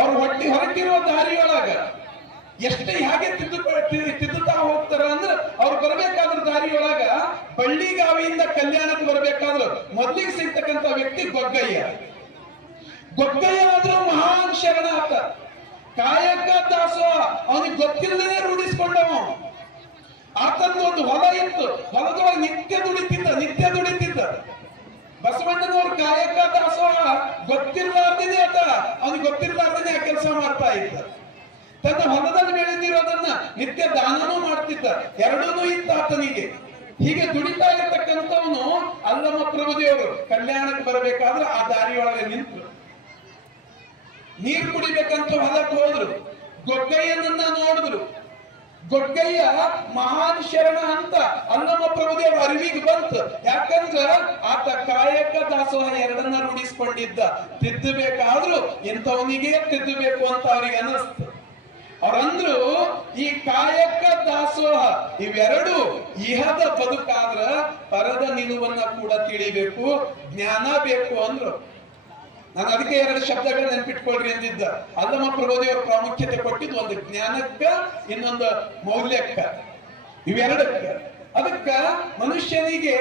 ಅವ್ರು ಹೊರಟಿರುವ ದಾರಿಯೊಳಗ ಎಷ್ಟು ಹೇಗೆ ತಿದ್ದುತ್ತಾ ಹೋಗ್ತಾರ ಅಂದ್ರೆ, ಅವ್ರು ಬರ್ಬೇಕಾದ್ರ ದಾರಿಯೊಳಗ ಬಳ್ಳಿಗಾವಿಯಿಂದ ಕಲ್ಯಾಣಕ್ಕೆ ಬರ್ಬೇಕಾದ್ರು ಮೊದ್ಲಿಗೆ ಸಿಗ್ತಕ್ಕಂಥ ವ್ಯಕ್ತಿ ಗೊಗ್ಗಯ್ಯ. ಗೊಗ್ಗಯ್ಯ ಆದ್ರೂ ಮಹಾನ್ ಶರಣ ಆತ. ಕಾಯಕ ದಾಸೋಹ ಅವನಿಗೆ ಗೊತ್ತಿಲ್ಲದೆ ರೂಢಿಸ್ಕೊಂಡವ. ಆತಂದು ಒಂದು ಹೊಲ ಇತ್ತು, ಹೊಲದೊಳಗೆ ನಿತ್ಯ ದುಡಿತಿದ್ದ. ಬಸವಣ್ಣನವ್ರ ಕಾಯಕ ದಾಸೋಹ ಗೊತ್ತಿರ್ಲಾರ್ದೇನೆ ಆತ, ಅವನಿಗೆ ಗೊತ್ತಿರ್ಲಾರ್ದೇನೆ ಆ ಕೆಲಸ ಮಾಡ್ತಾ ಇದ್ದ. ತನ್ನ ಹೊಲದಲ್ಲಿ ಬೆಳೆದಿರೋದನ್ನ ನಿತ್ಯ ದಾನನೂ ಮಾಡ್ತಿದ್ದ. ಎರಡೂ ಇತ್ತ ಆತನಿಗೆ. ಹೀಗೆ ದುಡಿತಾ ಇರ್ತಕ್ಕಂಥವನು ಅಲ್ಲಮ ಪ್ರಭುದೇವರು ಕಲ್ಯಾಣಕ್ಕೆ ಬರಬೇಕಾದ್ರೆ ಆ ದಾರಿಯೊಳಗೆ ನಿಂತು ನೀರು ಕುಡಿಬೇಕಂತ ಹೊಲಕ್ಕೆ ಹೋದ್ರು. ಗೊಗ್ಗಯ್ಯನನ್ನ ನೋಡಿದ್ರು. ಗೊಗ್ಗಯ್ಯ ಮಹಾನ್ ಶರಣ ಅಂತ ಅಲ್ಲಮ ಪ್ರಭುದೇವ ಅರಿವಿಗೆ ಬಂತು. ಯಾಕಂದ್ರ ಆತ ಕಾಯಕ ದಾಸೋಹ ಎರಡನ್ನ ರೂಢಿಸ್ಕೊಂಡಿದ್ದ. ತಿದ್ದಬೇಕಾದ್ರೂ ಇಂಥವನಿಗೆ ತಿದ್ದಬೇಕು ಅಂತ ಅವ್ರಿಗೆ ಅನಿಸ್ತು. ಅವ್ರಂದ್ರು ಈ ಕಾಯಕ ದಾಸೋಹ ಇವೆರಡು ಇಹದ ಬದುಕಾದ್ರ ಪರದ ನಿಲುವನ್ನ ಕೂಡ ತಿಳಿಬೇಕು, ಜ್ಞಾನ ಬೇಕು ಅಂದ್ರು. ನಾನು ಅದಕ್ಕೆ ಎರಡು ಶಬ್ದಗಳು ನೆನ್ಪಿಟ್ಕೊಳ್ರಿ ಅಂದಿದ್ದ. ಅಲ್ಲಮ ಪ್ರಭುದೇವರ ಪ್ರಾಮುಖ್ಯತೆ ಕೊಟ್ಟಿದ್ದು ಒಂದು ಜ್ಞಾನಕ್ಕ, ಇನ್ನೊಂದು ಮೌಲ್ಯಕ್ಕ, ಇವೆರಡಕ್ಕ. ಅದಕ್ಕ ಮನುಷ್ಯನಿಗೆ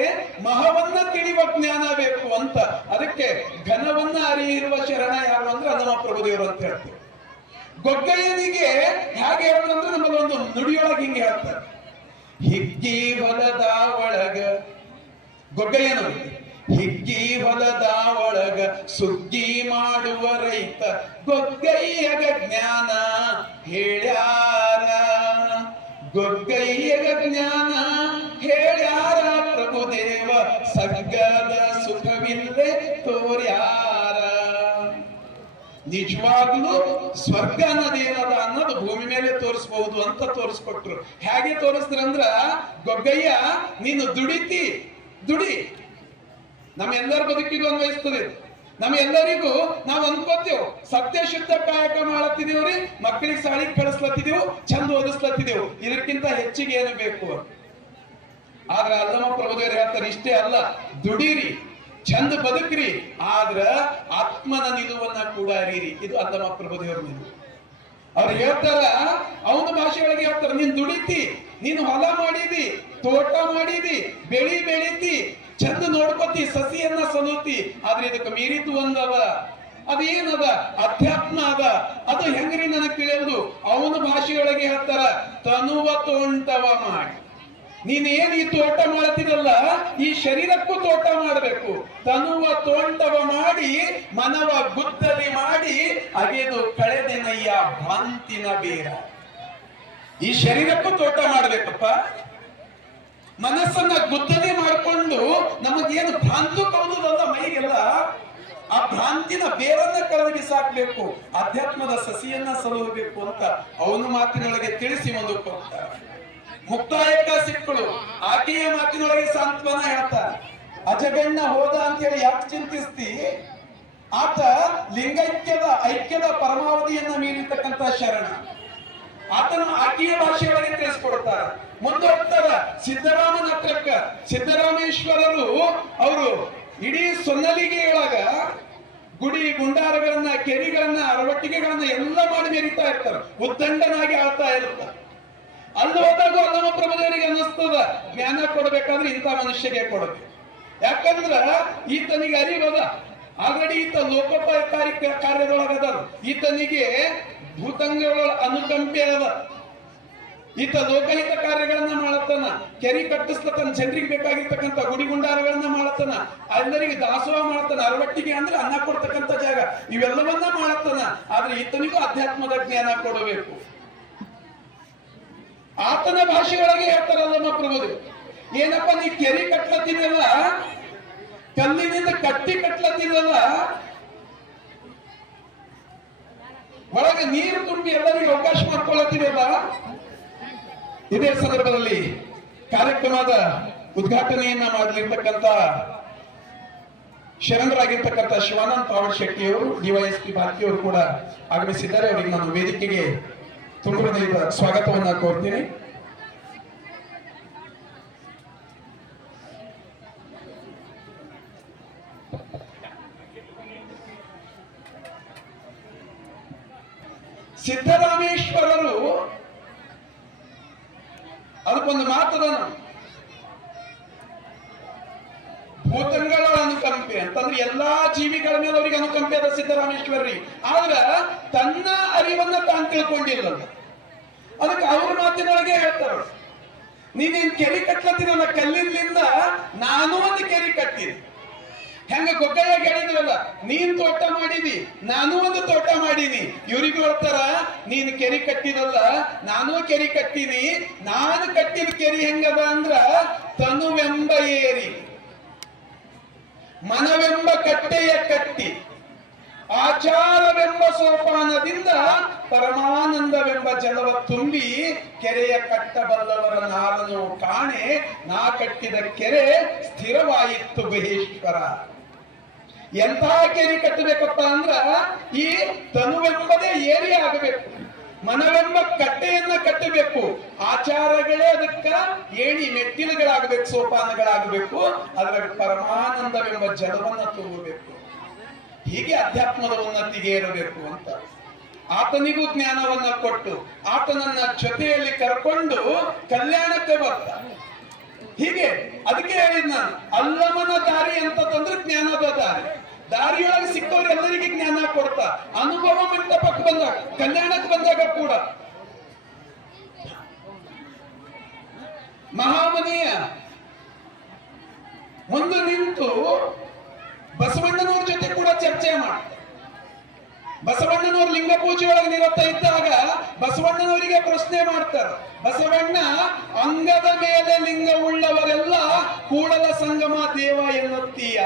ಮಹವನ್ನ ತಿಳಿಯುವ ಜ್ಞಾನ ಬೇಕು ಅಂತ. ಅದಕ್ಕೆ ಘನವನ್ನ ಅರಿಯಿರುವ ಶರಣ ಯಾರು ಅಂದ್ರೆ ಅಲ್ಲಮ ಪ್ರಭುದೇವರು ಅಂತ ಹೇಳ್ತೀವಿ. ಗೊಗ್ಗಯ್ಯನಿಗೆ ಹೇಗೆ ಹೇಳ್ತಾರೆ ನಮ್ಮಲ್ಲಿ ಒಂದು ನುಡಿಯೊಳಗೆ ಹಿಂಗೆ ಹೇಳ್ತಾರೆ, ಹಿಗ್ಗಿ ಹೊಲದ ಒಳಗ, ಗೊಗ್ಗಯ್ಯನು ಹಿಗ್ಗಿ ಹೊಲದ ಒಳಗ ಸುಗ್ಗಿ ಮಾಡುವ ರೈತ ಗೊಗ್ಗಯ್ಯಗ ಜ್ಞಾನ ಹೇಳ್ಯಾರ, ಗೊಗ್ಗಯ್ಯಗ ಜ್ಞಾನ ಹೇಳ್ಯಾರ ಪ್ರಭುದೇವ ಸಗ್ಗದ ಸುಖವಿಲ್ಲದೆ ತೋರ್ಯಾರ. ನಿಜವಾಗ್ಲೂ ಸ್ವರ್ಗ ಅನ್ನೋದೇನದ ಅನ್ನೋದು ಭೂಮಿ ಮೇಲೆ ತೋರಿಸಬಹುದು ಅಂತ ತೋರಿಸ್ಕೊಟ್ರು. ಹೇಗೆ ತೋರಿಸ್ತಾರಂದ್ರ, ಗೊಗ್ಗಯ್ಯ ನೀನು ದುಡಿ, ನಮ್ಮೆಲ್ಲರ ಬದುಕಿಗೂ ಅನ್ವಯಿಸ್ತದೆ. ನಮ್ಮೆಲ್ಲರಿಗೂ ನಾವು ಅನ್ಕೋತೇವ್ ಸತ್ಯ ಶುದ್ಧ ಕಾಯಕ ಮಾಡತ್ತಿದೇವ್ರಿ, ಮಕ್ಕಳಿಗೆ ಸಾಲಿಗೆ ಕಳಿಸ್ಲತ್ತಿದೆವು, ಚಂದ ಓದಿಸ್ಲತ್ತಿದೆವು, ಇದಕ್ಕಿಂತ ಹೆಚ್ಚಿಗೆ ಏನು ಬೇಕು? ಆದ್ರ ಅಲ್ಲಮ ಪ್ರಭುದೇವರು ಹೇಳ್ತಾರೆ, ಇಷ್ಟೇ ಅಲ್ಲ, ದುಡೀರಿ, ಚಂದ ಬದುಕ್ರಿ, ಆದ್ರ ಆತ್ಮನ ನಿಲುವನ್ನ ಕೂಡ ಅರಿಯಿರಿ. ಇದು ಅಲ್ಲಮ ಪ್ರಭುದೇವರ ನಿಲುವು. ಅವ್ರು ಹೇಳ್ತಾರ, ಅವನ ಭಾಷೆಗಳಿಗೆ ಹೇಳ್ತಾರ, ನೀನ್ ದುಡಿತಿ, ನೀನು ಹೊಲ ಮಾಡಿದಿ, ತೋಟ ಮಾಡಿದಿ, ಬೆಳಿತಿ, ಚಂದ ನೋಡ್ಕೊತಿ, ಸಸಿಯನ್ನ ಸಲುತಿ, ಆದ್ರೆ ಇದಕ್ಕೆ ಮೀರಿತು ಒಂದವ. ಅದೇನದ? ಅಧ್ಯಾತ್ಮ ಅದ. ಅದು ಹೆಂಗ್ರಿ ನನಗೆ ತಿಳಿಯುವುದು? ಅವನ ಭಾಷೆಯೊಳಗೆ ಹೇಳ್ತಾರ, ತನುವ ತೋಂಟವ ಮಾಡಿ. ನೀನೇನ್ ಈ ತೋಟ ಮಾಡ್ತಿರಲ್ಲ, ಈ ಶರೀರಕ್ಕೂ ತೋಟ ಮಾಡಬೇಕು. ತನುವ ತೋಂಟವ ಮಾಡಿ, ಮನವ ಗುದ್ದಲಿ ಮಾಡಿ, ಅಗೆದು ಕಳೆದೆನಯ್ಯ ಭ್ರಾಂತಿನ ಬೇರ. ಈ ಶರೀರಕ್ಕೂ ತೋಟ ಮಾಡ್ಬೇಕಪ್ಪ. ಮನಸ್ಸನ್ನ ಗುದ್ದಲಿ ಮಾಡಿಕೊಂಡು ನಮಗೇನು ಭ್ರಾಂತು ಕೌದಲ್ಲ ಮೈಗೆಲ್ಲ, ಆ ಭ್ರಾಂತಿನ ಬೇರನ್ನ ಕಳೆದು ಬಿಸಾಕ್ಬೇಕು, ಅಧ್ಯಾತ್ಮದ ಸಸಿಯನ್ನ ಸಲುಹಬೇಕು ಅಂತ ಅವನ ಮಾತಿನೊಳಗೆ ತಿಳಿಸಿ ಮುಂದಕ್ಕೆ ಹೋಗ್ತಾರೆ. ಮುಕ್ತಾಯಕ್ಕ ಸಿಕ್ಕಳು ಆಕೆಯ ಮಾತಿನೊಳಗೆ ಸಾಂತ್ವನ ಹೇಳ್ತಾರೆ. ಅಜಗಣ್ಣ ಹೋದ ಅಂತ ಹೇಳಿ ಯಾಕೆ ಚಿಂತಿಸ್ತಿ? ಆತ ಐಕ್ಯದ ಪರಮಾವಧಿಯನ್ನ ಮೀರಿರ್ತಕ್ಕಂಥ ಶರಣ. ಆತನ ಆಕೆಯ ಭಾಷೆಯೊಳಗೆ ತಿಳಿಸ್ಕೊಡ್ತಾರೆ. ಮುಂದೆ ಹೋಗ್ತಾರ ಸಿದ್ದರಾಮನ ಹತ್ರಕ್ಕ. ಸಿದ್ದರಾಮೇಶ್ವರರು ಅವರು ಇಡೀ ಸೊನ್ನಲಿಗೆಯೊಳಗ ಗುಡಿ ಗುಂಡಾರಗಳನ್ನ, ಕೆರಿಗಳನ್ನ, ಅರವಟ್ಟಿಗೆಗಳನ್ನ ಎಲ್ಲ ಮಾಡಿ ಮೆರಿತಾ ಇರ್ತಾರೆ, ಉದ್ದಂಡನಾಗಿ ಆಳ್ತಾ ಇರ್ತಾರೆ. ಅಲ್ಲಿ ಹೋದಾಗ ಅಲ್ಲಮ ಪ್ರಭುದೇವರಿಗೆ ಅನ್ನಿಸ್ತದ, ಜ್ಞಾನ ಕೊಡ್ಬೇಕಾದ್ರೆ ಇಂಥ ಮನುಷ್ಯರಿಗೆ ಕೊಡಬೇಕು. ಯಾಕಂದ್ರ ಈತನಿಗೆ ಅರಿವದ, ಆಲ್ರೆಡಿ ಈತ ಲೋಕೋಪಕಾರಿ ಕಾರ್ಯದೊಳಗದ, ಈತನಿಗೆ ಭೂತಂಗಗಳ ಅನುಕಂಪೆ ಅದ, ಈತ ಲೋಕಹಿತ ಕಾರ್ಯಗಳನ್ನ ಮಾಡತನ, ಕೆರಿ ಕಟ್ಟಿಸ್ಲತನ, ಜನರಿಗೆ ಬೇಕಾಗಿರ್ತಕ್ಕಂಥ ಗುಡಿ ಗುಂಡಾರಗಳನ್ನ ಮಾಡತನ, ಎಲ್ಲರಿಗೆ ದಾಸೋಹ ಮಾಡತನ, ಅರವಟ್ಟಿಗೆ ಅಂದ್ರೆ ಅನ್ನ ಕೊಡ್ತಕ್ಕಂಥ ಜಾಗ, ಇವೆಲ್ಲವನ್ನ ಮಾಡತನ. ಆದ್ರೆ ಈತನಿಗೂ ಅಧ್ಯಾತ್ಮದ ಜ್ಞಾನ ಕೊಡಬೇಕು. ಆತನ ಭಾಷೆಯೊಳಗೆ ಹೇಳ್ತಾರಲ್ಲಮ್ಮ ಪ್ರಭುದೇವರು, ಏನಪ್ಪ ನೀ ಕೆರಿ ಕಟ್ಲತ್ತಿದಲ್ಲ, ಕಲ್ಲಿನಿಂದ ಕಟ್ಟಿ ಕಟ್ಲತ್ತಿದಲ್ಲ, ಒಳಗೆ ನೀರು ತುಂಬಿ ಎಲ್ಲರಿಗೂ ಅವಕಾಶ ಮಾಡ್ಕೊಳ್ಳತ್ತಿದೆಯಲ್ಲ. ಇದೇ ಸಂದರ್ಭದಲ್ಲಿ ಕಾರ್ಯಕ್ರಮದ ಉದ್ಘಾಟನೆಯನ್ನ ಮಾಡಲಿರ್ತಕ್ಕಂಥ ಶರಣರಾಗಿರ್ತಕ್ಕಂಥ ಶಿವಾನಂದ ಪಾವಡ್ ಶೆಟ್ಟಿಯವರು, ಡಿವೈಎಸ್ಪಿ ಭಾರತಿಯವರು ಕೂಡ ಆಗಮಿಸಿದ್ದಾರೆ. ಅವರಿಗೆ ನಾನು ವೇದಿಕೆಗೆ ತುಂಬುವುದರಿಂದ ಸ್ವಾಗತವನ್ನ ಕೋರ್ತೀನಿ. ಸಿದ್ದರಾಮೇಶ್ವರರು ಅದಕ್ಕೊಂದು ಮಾತದ, ಭೂತಂಗಳ ಅನುಕಂಪೆ ಅಂತಂದ್ರೆ ಎಲ್ಲಾ ಜೀವಿಗಳ ಮೇಲೆ ಅವರಿಗೆ ಅನುಕಂಪೆ ಅದ ಸಿದ್ದರಾಮೇಶ್ವರಿ. ಆದ್ರ ತನ್ನ ಅರಿವನ್ನ ತಾನು ತಿಳ್ಕೊಂಡಿಲ್ಲ. ಅದಕ್ಕೆ ಅವ್ರ ಮಾತಿನೊಳಗೆ ಹೇಳ್ತಾರೆ, ನೀನೇನ್ ಕೆರಿ ಕಟ್ಲತ್ತಿರಲ್ಲ, ಕಲ್ಲಿನಿಂದ ನಾನು ಒಂದು ಕೆರಿ ಕಟ್ಟಿದೆ. ಹೆಂಗ ಗೊಗ್ಗಯ್ಯ ಹೇಳಿದ್ರಲ್ಲ, ನೀನ್ ತೋಟ ಮಾಡಿದಿ, ನಾನು ಒಂದು ತೋಟ ಮಾಡೀನಿ. ಇವ್ರಿಗೂ ಹೇಳ್ತಾರ, ನೀನ್ ಕೆರಿ ಕಟ್ಟಿದಲ್ಲ, ನಾನು ಕೆರಿ ಕಟ್ಟಿನಿ. ನಾನು ಕಟ್ಟಿದ ಕೆರಿ ಹೆಂಗದ ಅಂದ್ರ ತನುವೆಂಬ ಏರಿ, ಮನವೆಂಬ ಕಟ್ಟೆಯ ಕಟ್ಟಿ, ಆಚಾರವೆಂಬ ಸೋಪಾನದಿಂದ ಪರಮಾನಂದವೆಂಬ ಜಲವ ತುಂಬಿ ಕೆರೆಯ ಕಟ್ಟಬಲ್ಲವರ ನಾರನು ಕಾಣೆ, ನಾ ಕಟ್ಟಿದ ಕೆರೆ ಸ್ಥಿರವಾಯಿತು ಗುಹೇಶ್ವರ. ಎಂಥ ಕೆರೆ ಕಟ್ಟಬೇಕಪ್ಪ ಅಂದ್ರ ಈ ತನುವೆಂಬುದೇ ಏರಿ ಆಗಬೇಕು, ಮನವೆಂಬ ಕಟ್ಟೆಯನ್ನ ಕಟ್ಟಬೇಕು. ಆಚಾರಗಳೇ ಅದಕ್ಕ ಏಣಿ ಮೆಟ್ಟಿಲುಗಳಾಗಬೇಕು, ಸೋಪಾನಗಳಾಗಬೇಕು. ಅದರ ಪರಮಾನಂದವೆಂಬ ಜಲವನ್ನ ತುಂಬಬೇಕು. ಹೀಗೆ ಅಧ್ಯಾತ್ಮದ ಉನ್ನತಿಗೆ ಇರಬೇಕು ಅಂತ ಆತನಿಗೂ ಜ್ಞಾನವನ್ನ ಕೊಟ್ಟು ಆತನನ್ನ ಜೊತೆಯಲ್ಲಿ ಕರ್ಕೊಂಡು ಕಲ್ಯಾಣಕ್ಕೆ ಬರ್ತ. ಹೀಗೆ ಅದಕ್ಕೆ ಹೇಳಿದ್ ನಾನು, ಅಲ್ಲಮನ ದಾರಿ ಅಂತಂದ್ರೆ ಜ್ಞಾನದ ದಾರಿ. ದಾರಿಯೊಳಗೆ ಸಿಕ್ಕವ್ರು ಎಲ್ಲರಿಗೆ ಜ್ಞಾನ ಕೊಡ್ತಾ. ಅನುಭವ ಮಂಟಪಕ್ಕೆ ಬಂದಾಗ, ಕಲ್ಯಾಣಕ್ಕೆ ಬಂದಾಗ ಕೂಡ ಮಹಾಮನಿಯ ಮುಂದೆ ನಿಂತು ಬಸವಣ್ಣನವ್ರ ಜೊತೆ ಕೂಡ ಚರ್ಚೆ ಮಾಡ್ತಾರೆ. ಬಸವಣ್ಣನವ್ರ ಲಿಂಗ ಪೂಜೆ ಒಳಗೆ ನಿರತ ಇದ್ದಾಗ ಬಸವಣ್ಣನವರಿಗೆ ಪ್ರಶ್ನೆ ಮಾಡ್ತಾರೆ. ಬಸವಣ್ಣ, ಅಂಗದ ಮೇಲೆ ಲಿಂಗ ಉಳ್ಳವರೆಲ್ಲ ಕೂಡಲ ಸಂಗಮ ದೇವ ಎನ್ನುತ್ತೀಯ.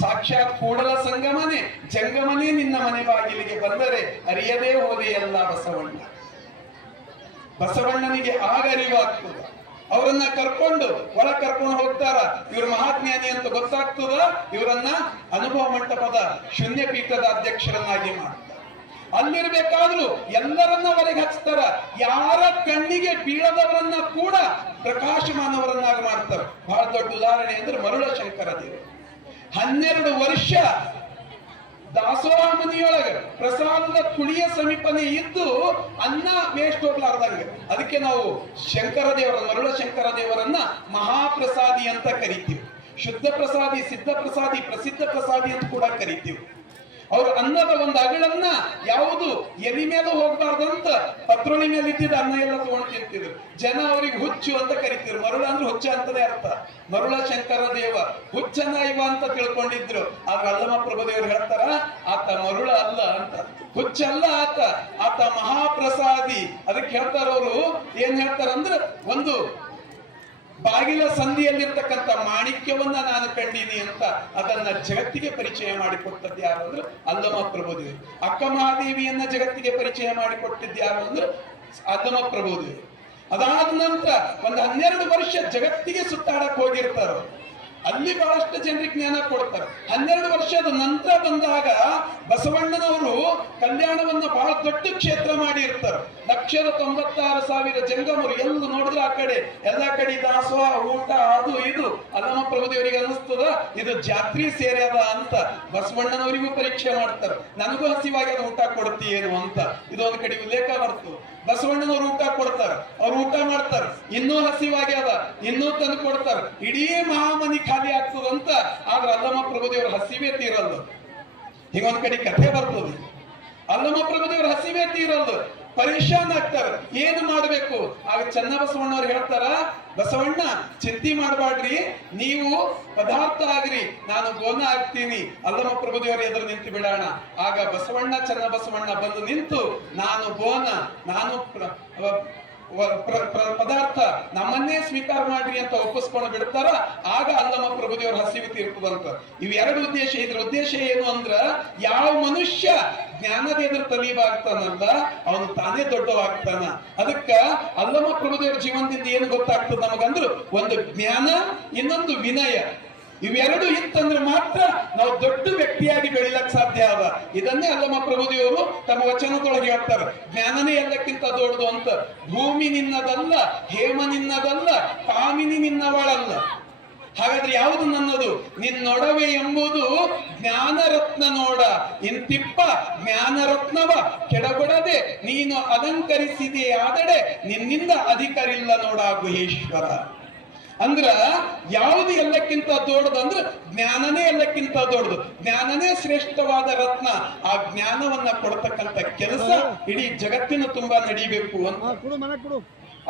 ಸಾಕ್ಷಾತ್ ಕೂಡಲ ಸಂಗಮನೇ, ಜಂಗಮನೇ ನಿನ್ನ ಮನೆ ಬಾಗಿಲಿಗೆ ಬಂದರೆ ಅರಿಯದೇ ಹೋದೆಯಲ್ಲ ಬಸವಣ್ಣ. ಬಸವಣ್ಣನಿಗೆ ಆಗ ಅರಿವಾಗ್ತದ. ಅವರನ್ನ ಕರ್ಕೊಂಡು ಕರ್ಕೊಂಡು ಹೋಗ್ತಾರ. ಇವ್ರ ಮಹಾಜ್ಞಾನಿ ಅಂತ ಗೊತ್ತಾಗ್ತದ. ಇವರನ್ನ ಅನುಭವ ಮಂಟಪದ ಶೂನ್ಯ ಪೀಠದ ಅಧ್ಯಕ್ಷರನ್ನಾಗಿ ಮಾಡ್ತಾರೆ. ಅಲ್ಲಿರ್ಬೇಕಾದ್ರೂ ಎಲ್ಲರನ್ನ ಹೊರಗೆ ಹಚ್ತಾರ. ಯಾರ ಕಣ್ಣಿಗೆ ಬೀಳದವರನ್ನ ಕೂಡ ಪ್ರಕಾಶಮಾನವರನ್ನಾಗಿ ಮಾಡ್ತಾರೆ. ಬಹಳ ದೊಡ್ಡ ಉದಾಹರಣೆ ಅಂದ್ರೆ ಮರುಳ ಶಂಕರ ದೇವರು 12 ವರ್ಷ ದಾಸೋಹ ಮನಿಯೊಳಗೆ ಪ್ರಸಾದದ ಕುಳಿಯ ಸಮೀಪನೇ ಇದ್ದು ಅನ್ನ ವೇಸ್ಟ್ ಹೋಗ್ಲಾರ್ದಂಗೆ. ಅದಕ್ಕೆ ನಾವು ಶಂಕರ ದೇವರ, ಮರುಳ ಶಂಕರ ದೇವರನ್ನ ಮಹಾಪ್ರಸಾದಿ ಅಂತ ಕರಿತೀವಿ. ಶುದ್ಧ ಪ್ರಸಾದಿ, ಸಿದ್ಧ ಪ್ರಸಾದಿ, ಪ್ರಸಿದ್ಧ ಪ್ರಸಾದಿ ಅಂತ ಕೂಡ ಕರಿತೀವಿ. ಅವ್ರ ಅನ್ನದ ಒಂದು ಅಗಳನ್ನ ಯಾವುದು ಎಲಿ ಮೇಲೆ ಹೋಗ್ಬಾರ್ದಂತ ಪತ್ರೋಳಿ ಮೇಲೆ ಇದ್ದಿದ್ದ ಅನ್ನ ಎಲ್ಲ ತಗೊಂಡು ತಿಂತಿದ್ರು. ಜನ ಅವ್ರಿಗೆ ಹುಚ್ಚು ಅಂತ ಕರಿತಿದ್ರು. ಮರುಳ ಅಂದ್ರೆ ಹುಚ್ಚ ಅಂತದೇ ಅರ್ಥ. ಮರುಳ ಶಂಕರ ದೇವ ಹುಚ್ಚನ ಇವ ಅಂತ ತಿಳ್ಕೊಂಡಿದ್ರು. ಆದ್ರೆ ಅಲ್ಲಮ ಪ್ರಭುದೇವರು ಹೇಳ್ತಾರ, ಆತ ಮರುಳ ಅಲ್ಲ ಅಂತ, ಹುಚ್ಚಲ್ಲ ಆತ, ಆತ ಮಹಾಪ್ರಸಾದಿ. ಅದಕ್ಕೆ ಹೇಳ್ತಾರ ಅವರು, ಏನ್ ಹೇಳ್ತಾರಂದ್ರೆ, ಒಂದು ಬಾಗಿಲ ಸಂಧಿಯಲ್ಲಿರ್ತಕ್ಕಂಥ ಮಾಣಿಕ್ಯವನ್ನ ನಾನು ಕಂಡೀನಿ ಅಂತ ಅದನ್ನ ಜಗತ್ತಿಗೆ ಪರಿಚಯ ಮಾಡಿಕೊಟ್ಟದ್ದು ಯಾರು ಅಂದ್ರೆ ಅಲ್ಲಮ ಪ್ರಭುದೇವರು. ಅಕ್ಕ ಮಹಾದೇವಿಯನ್ನ ಜಗತ್ತಿಗೆ ಪರಿಚಯ ಮಾಡಿಕೊಟ್ಟಿದ್ದು ಯಾರು ಅಂದ್ರೆ ಅಲ್ಲಮ ಪ್ರಭುದೇವರು. ಅದಾದ ನಂತರ ಒಂದು 12 ವರ್ಷ ಜಗತ್ತಿಗೆ ಸುತ್ತಾಡಕ್ ಹೋಗಿರ್ತಾರ. ಅಲ್ಲಿ ಬಹಳಷ್ಟು ಜನರಿಗೆ ಜ್ಞಾನ ಕೊಡ್ತಾರೆ. 12 ವರ್ಷದ ನಂತರ ಬಂದಾಗ ಬಸವಣ್ಣನವರು ಕಲ್ಯಾಣವನ್ನ ಬಹಳ ದೊಡ್ಡ ಕ್ಷೇತ್ರ ಮಾಡಿ ಇರ್ತಾರೆ. 1,96,000 ಜಂಗಮರು ಎಲ್ಲ ನೋಡಿದ್ರೆ ಆ ಕಡೆ ಎಲ್ಲಾ ಕಡೆ ದಾಸೋಹ, ಊಟ, ಅದು ಇದು. ಅಲ್ಲಮ ಪ್ರಭುದೇವರಿಗೆ ಅನಿಸ್ತದ ಇದು ಜಾತ್ರೆ ಸೇರ್ಯದ ಅಂತ. ಬಸವಣ್ಣನವರಿಗೂ ಪರೀಕ್ಷೆ ಮಾಡ್ತಾರೆ. ನನಗೂ ಹಸಿವಾಗಿ ಅದು ಊಟ ಕೊಡ್ತೀಯೇನು ಅಂತ. ಇದೊಂದು ಕಡೆ ಉಲ್ಲೇಖ ಬರ್ತದೆ. ಬಸವಣ್ಣನವ್ರು ಊಟ ಕೊಡ್ತಾರೆ, ಅವ್ರು ಊಟ ಮಾಡ್ತಾರೆ, ಇನ್ನೂ ಹಸಿವಾಗಿ ಅದ, ಇನ್ನೂ ತಂದು ಕೊಡ್ತಾರೆ. ಇಡೀ ಮಹಾಮನಿ ಖಾಲಿ ಆಗ್ತದಂತ. ಆದ್ರೆ ಅಲ್ಲಮ ಪ್ರಭುದೇವ್ರ ಹಸಿವೆ ತೀರಲ್ಲ. ಹೀಗೊಂದ್ ಕಡೆ ಕಥೆ ಬರ್ತದೆ. ಅಲ್ಲಮ ಪ್ರಭುದೇವ್ರ ಹಸಿವೆ ತೀರಲ್ಲ, ಪರೇಶಾನ್ ಆಗ್ತಾರೆ. ಏನು ಮಾಡ್ಬೇಕು? ಆಗ ಚನ್ನಬಸವಣ್ಣವ್ರು ಹೇಳ್ತಾರ, ಬಸವಣ್ಣ ಚಿಂತೆ ಮಾಡಬೇಡ್ರಿ, ನೀವು ಪದಾರ್ಥ ಆಗ್ರಿ, ನಾನು ಗೋನ ಆಗ್ತೀನಿ. ಅಲ್ಲಮ ಪ್ರಭುದೇವರು ಎದುರು ನಿಂತು ಬಿಡೋಣ. ಆಗ ಬಸವಣ್ಣ ಚನ್ನಬಸವಣ್ಣ ಬಂದು ನಿಂತು, ನಾನು ಗೋನ, ನಾನು ಪದಾರ್ಥ, ನಮ್ಮನ್ನೇ ಸ್ವೀಕಾರ ಮಾಡ್ರಿ ಅಂತ ಒಪ್ಪಿಸ್ಕೊಂಡು ಬಿಡ್ತಾರ. ಆಗ ಅಲ್ಲಮ ಪ್ರಭುದೇವ್ರ ಹಸಿವು ತೀರ್ತದಂತ. ಇವೆರಡು ಉದ್ದೇಶ. ಇದ್ರ ಉದ್ದೇಶ ಏನು ಅಂದ್ರ, ಯಾವ ಮನುಷ್ಯ ಜ್ಞಾನದ ಎದುರು ತಲೀಬಾಗ್ತಾನಲ್ಲ ಅವನು ತಾನೇ ದೊಡ್ಡವಾಗ್ತಾನ. ಅದಕ್ಕ ಅಲ್ಲಮ ಪ್ರಭುದೇವ್ರ ಜೀವನದಿಂದ ಏನು ಗೊತ್ತಾಗ್ತದ ನಮಗಂದ್ರು, ಒಂದು ಜ್ಞಾನ, ಇನ್ನೊಂದು ವಿನಯ. ಇವೆರಡು ಇತ್ತಂದ್ರೆ ಮಾತ್ರ ನಾವು ದೊಡ್ಡ ವ್ಯಕ್ತಿಯಾಗಿ ಬೆಳಿಲಕ್ ಸಾಧ್ಯ ಅದ. ಇದನ್ನೇ ಅಲ್ಲಮ ಪ್ರಭುದೇವರು ತಮ್ಮ ವಚನದೊಳಗೆ ಹೇಳ್ತಾರೆ, ಜ್ಞಾನನೇ ಎಲ್ಲಕ್ಕಿಂತ ದೊಡ್ಡದು ಅಂತ. ಭೂಮಿ ನಿನ್ನದಲ್ಲ, ಹೇಮ ನಿನ್ನದಲ್ಲ, ಕಾಮಿನಿ ನಿನ್ನವಳಲ್ಲ. ಹಾಗಾದ್ರೆ ಯಾವುದು ನನ್ನದು? ನಿನ್ನೊಡವೆ ಎಂಬುದು ಜ್ಞಾನರತ್ನ ನೋಡ, ಇಂತಿಪ್ಪ ಜ್ಞಾನರತ್ನವ ಕೆಡಗೊಡದೆ ನೀನು ಅಲಂಕರಿಸಿದೆಯಾದಡೆ ನಿನ್ನಿಂದ ಅಧಿಕರಿಲ್ಲ ನೋಡ ಗುಹೇಶ್ವರ. ಅಂದ್ರ ಯಾವುದು ಎಲ್ಲಕ್ಕಿಂತ ದೊಡ್ಡದು ಅಂದ್ರೆ ಜ್ಞಾನನೇ ಎಲ್ಲಕ್ಕಿಂತ ದೊಡ್ಡದು. ಜ್ಞಾನನೇ ಶ್ರೇಷ್ಠವಾದ ರತ್ನ. ಆ ಜ್ಞಾನವನ್ನ ಕೊಡ್ತಕ್ಕಂಥ ಕೆಲಸ ಇಡೀ ಜಗತ್ತಿನ ತುಂಬಾ ನಡೀಬೇಕು ಅಂತ.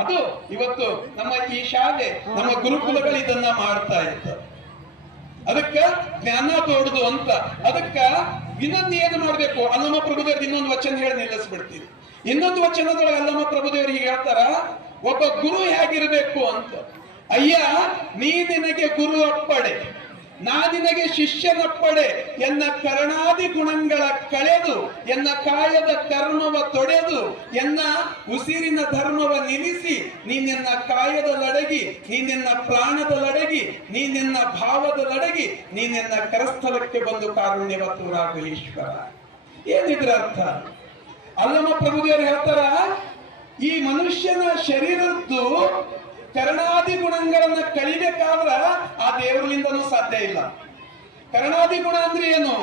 ಅದು ಇವತ್ತು ನಮ್ಮ ಈ ಶಾಲೆ, ನಮ್ಮ ಗುರುಕುಲಗಳು ಇದನ್ನ ಮಾಡ್ತಾ ಇರ್ತಾರೆ. ಅದಕ್ಕ ಜ್ಞಾನ ದೊಡ್ಡದು ಅಂತ. ಅದಕ್ಕ ಇನ್ನೊಂದು ಏನು ಮಾಡ್ಬೇಕು? ಅಲ್ಲಮ ಪ್ರಭುದೇವ್ರ ಇನ್ನೊಂದು ವಚನ ಹೇಳಿ ನಿಲ್ಲಿಸ್ಬಿಡ್ತೀವಿ. ಇನ್ನೊಂದು ವಚನದೊಳಗೆ ಅಲ್ಲಮ ಪ್ರಭುದೇವ್ರು ಹೀಗೆ ಹೇಳ್ತಾರ, ಒಬ್ಬ ಗುರು ಹೇಗಿರ್ಬೇಕು ಅಂತ. ಅಯ್ಯ, ನೀ ನಿನಗೆ ಗುರು ಅಪ್ಪಡೆ, ನಾನಿನಗೆ ಶಿಷ್ಯನಪ್ಪಡೆ ಎನ್ನ ಕರ್ಣಾದಿ ಗುಣಗಳ ಕಳೆದು ಎನ್ನ ಕಾಯದ ಕರ್ಮವ ತೊಡೆದು ಎನ್ನ ಉಸಿರಿನ ಧರ್ಮವ ನಿಲ್ಲಿಸಿ ನೀನೆನ್ನ ಕಾಯದ ಲಡಗಿ ನೀನೆನ್ನ ಪ್ರಾಣದ ಲಡಗಿ ನೀನೆನ್ನ ಭಾವದ ಲಡಗಿ ನೀನೆನ್ನ ಕರಸ್ಥಲಕ್ಕೆ ಬಂದು ಕಾರುಣ್ಯವ ತೋರಾಗು ಈಶ್ವರ. ಏನಿದ್ರ ಅರ್ಥ? ಅಲ್ಲಮ್ಮ ಪ್ರಭುದೇವರು ಹೇಳ್ತಾರ, ಈ ಮನುಷ್ಯನ ಶರೀರದ್ದು ಕರ್ಣಾದಿ ಗುಣಗಳನ್ನ ಕಳಿಬೇಕಾದ್ರ ಆ ದೇವರಿಂದನೂ ಸಾಧ್ಯ ಇಲ್ಲ. ಕರ್ಣಾದಿ ಗುಣ ಅಂದ್ರೆ ಏನು?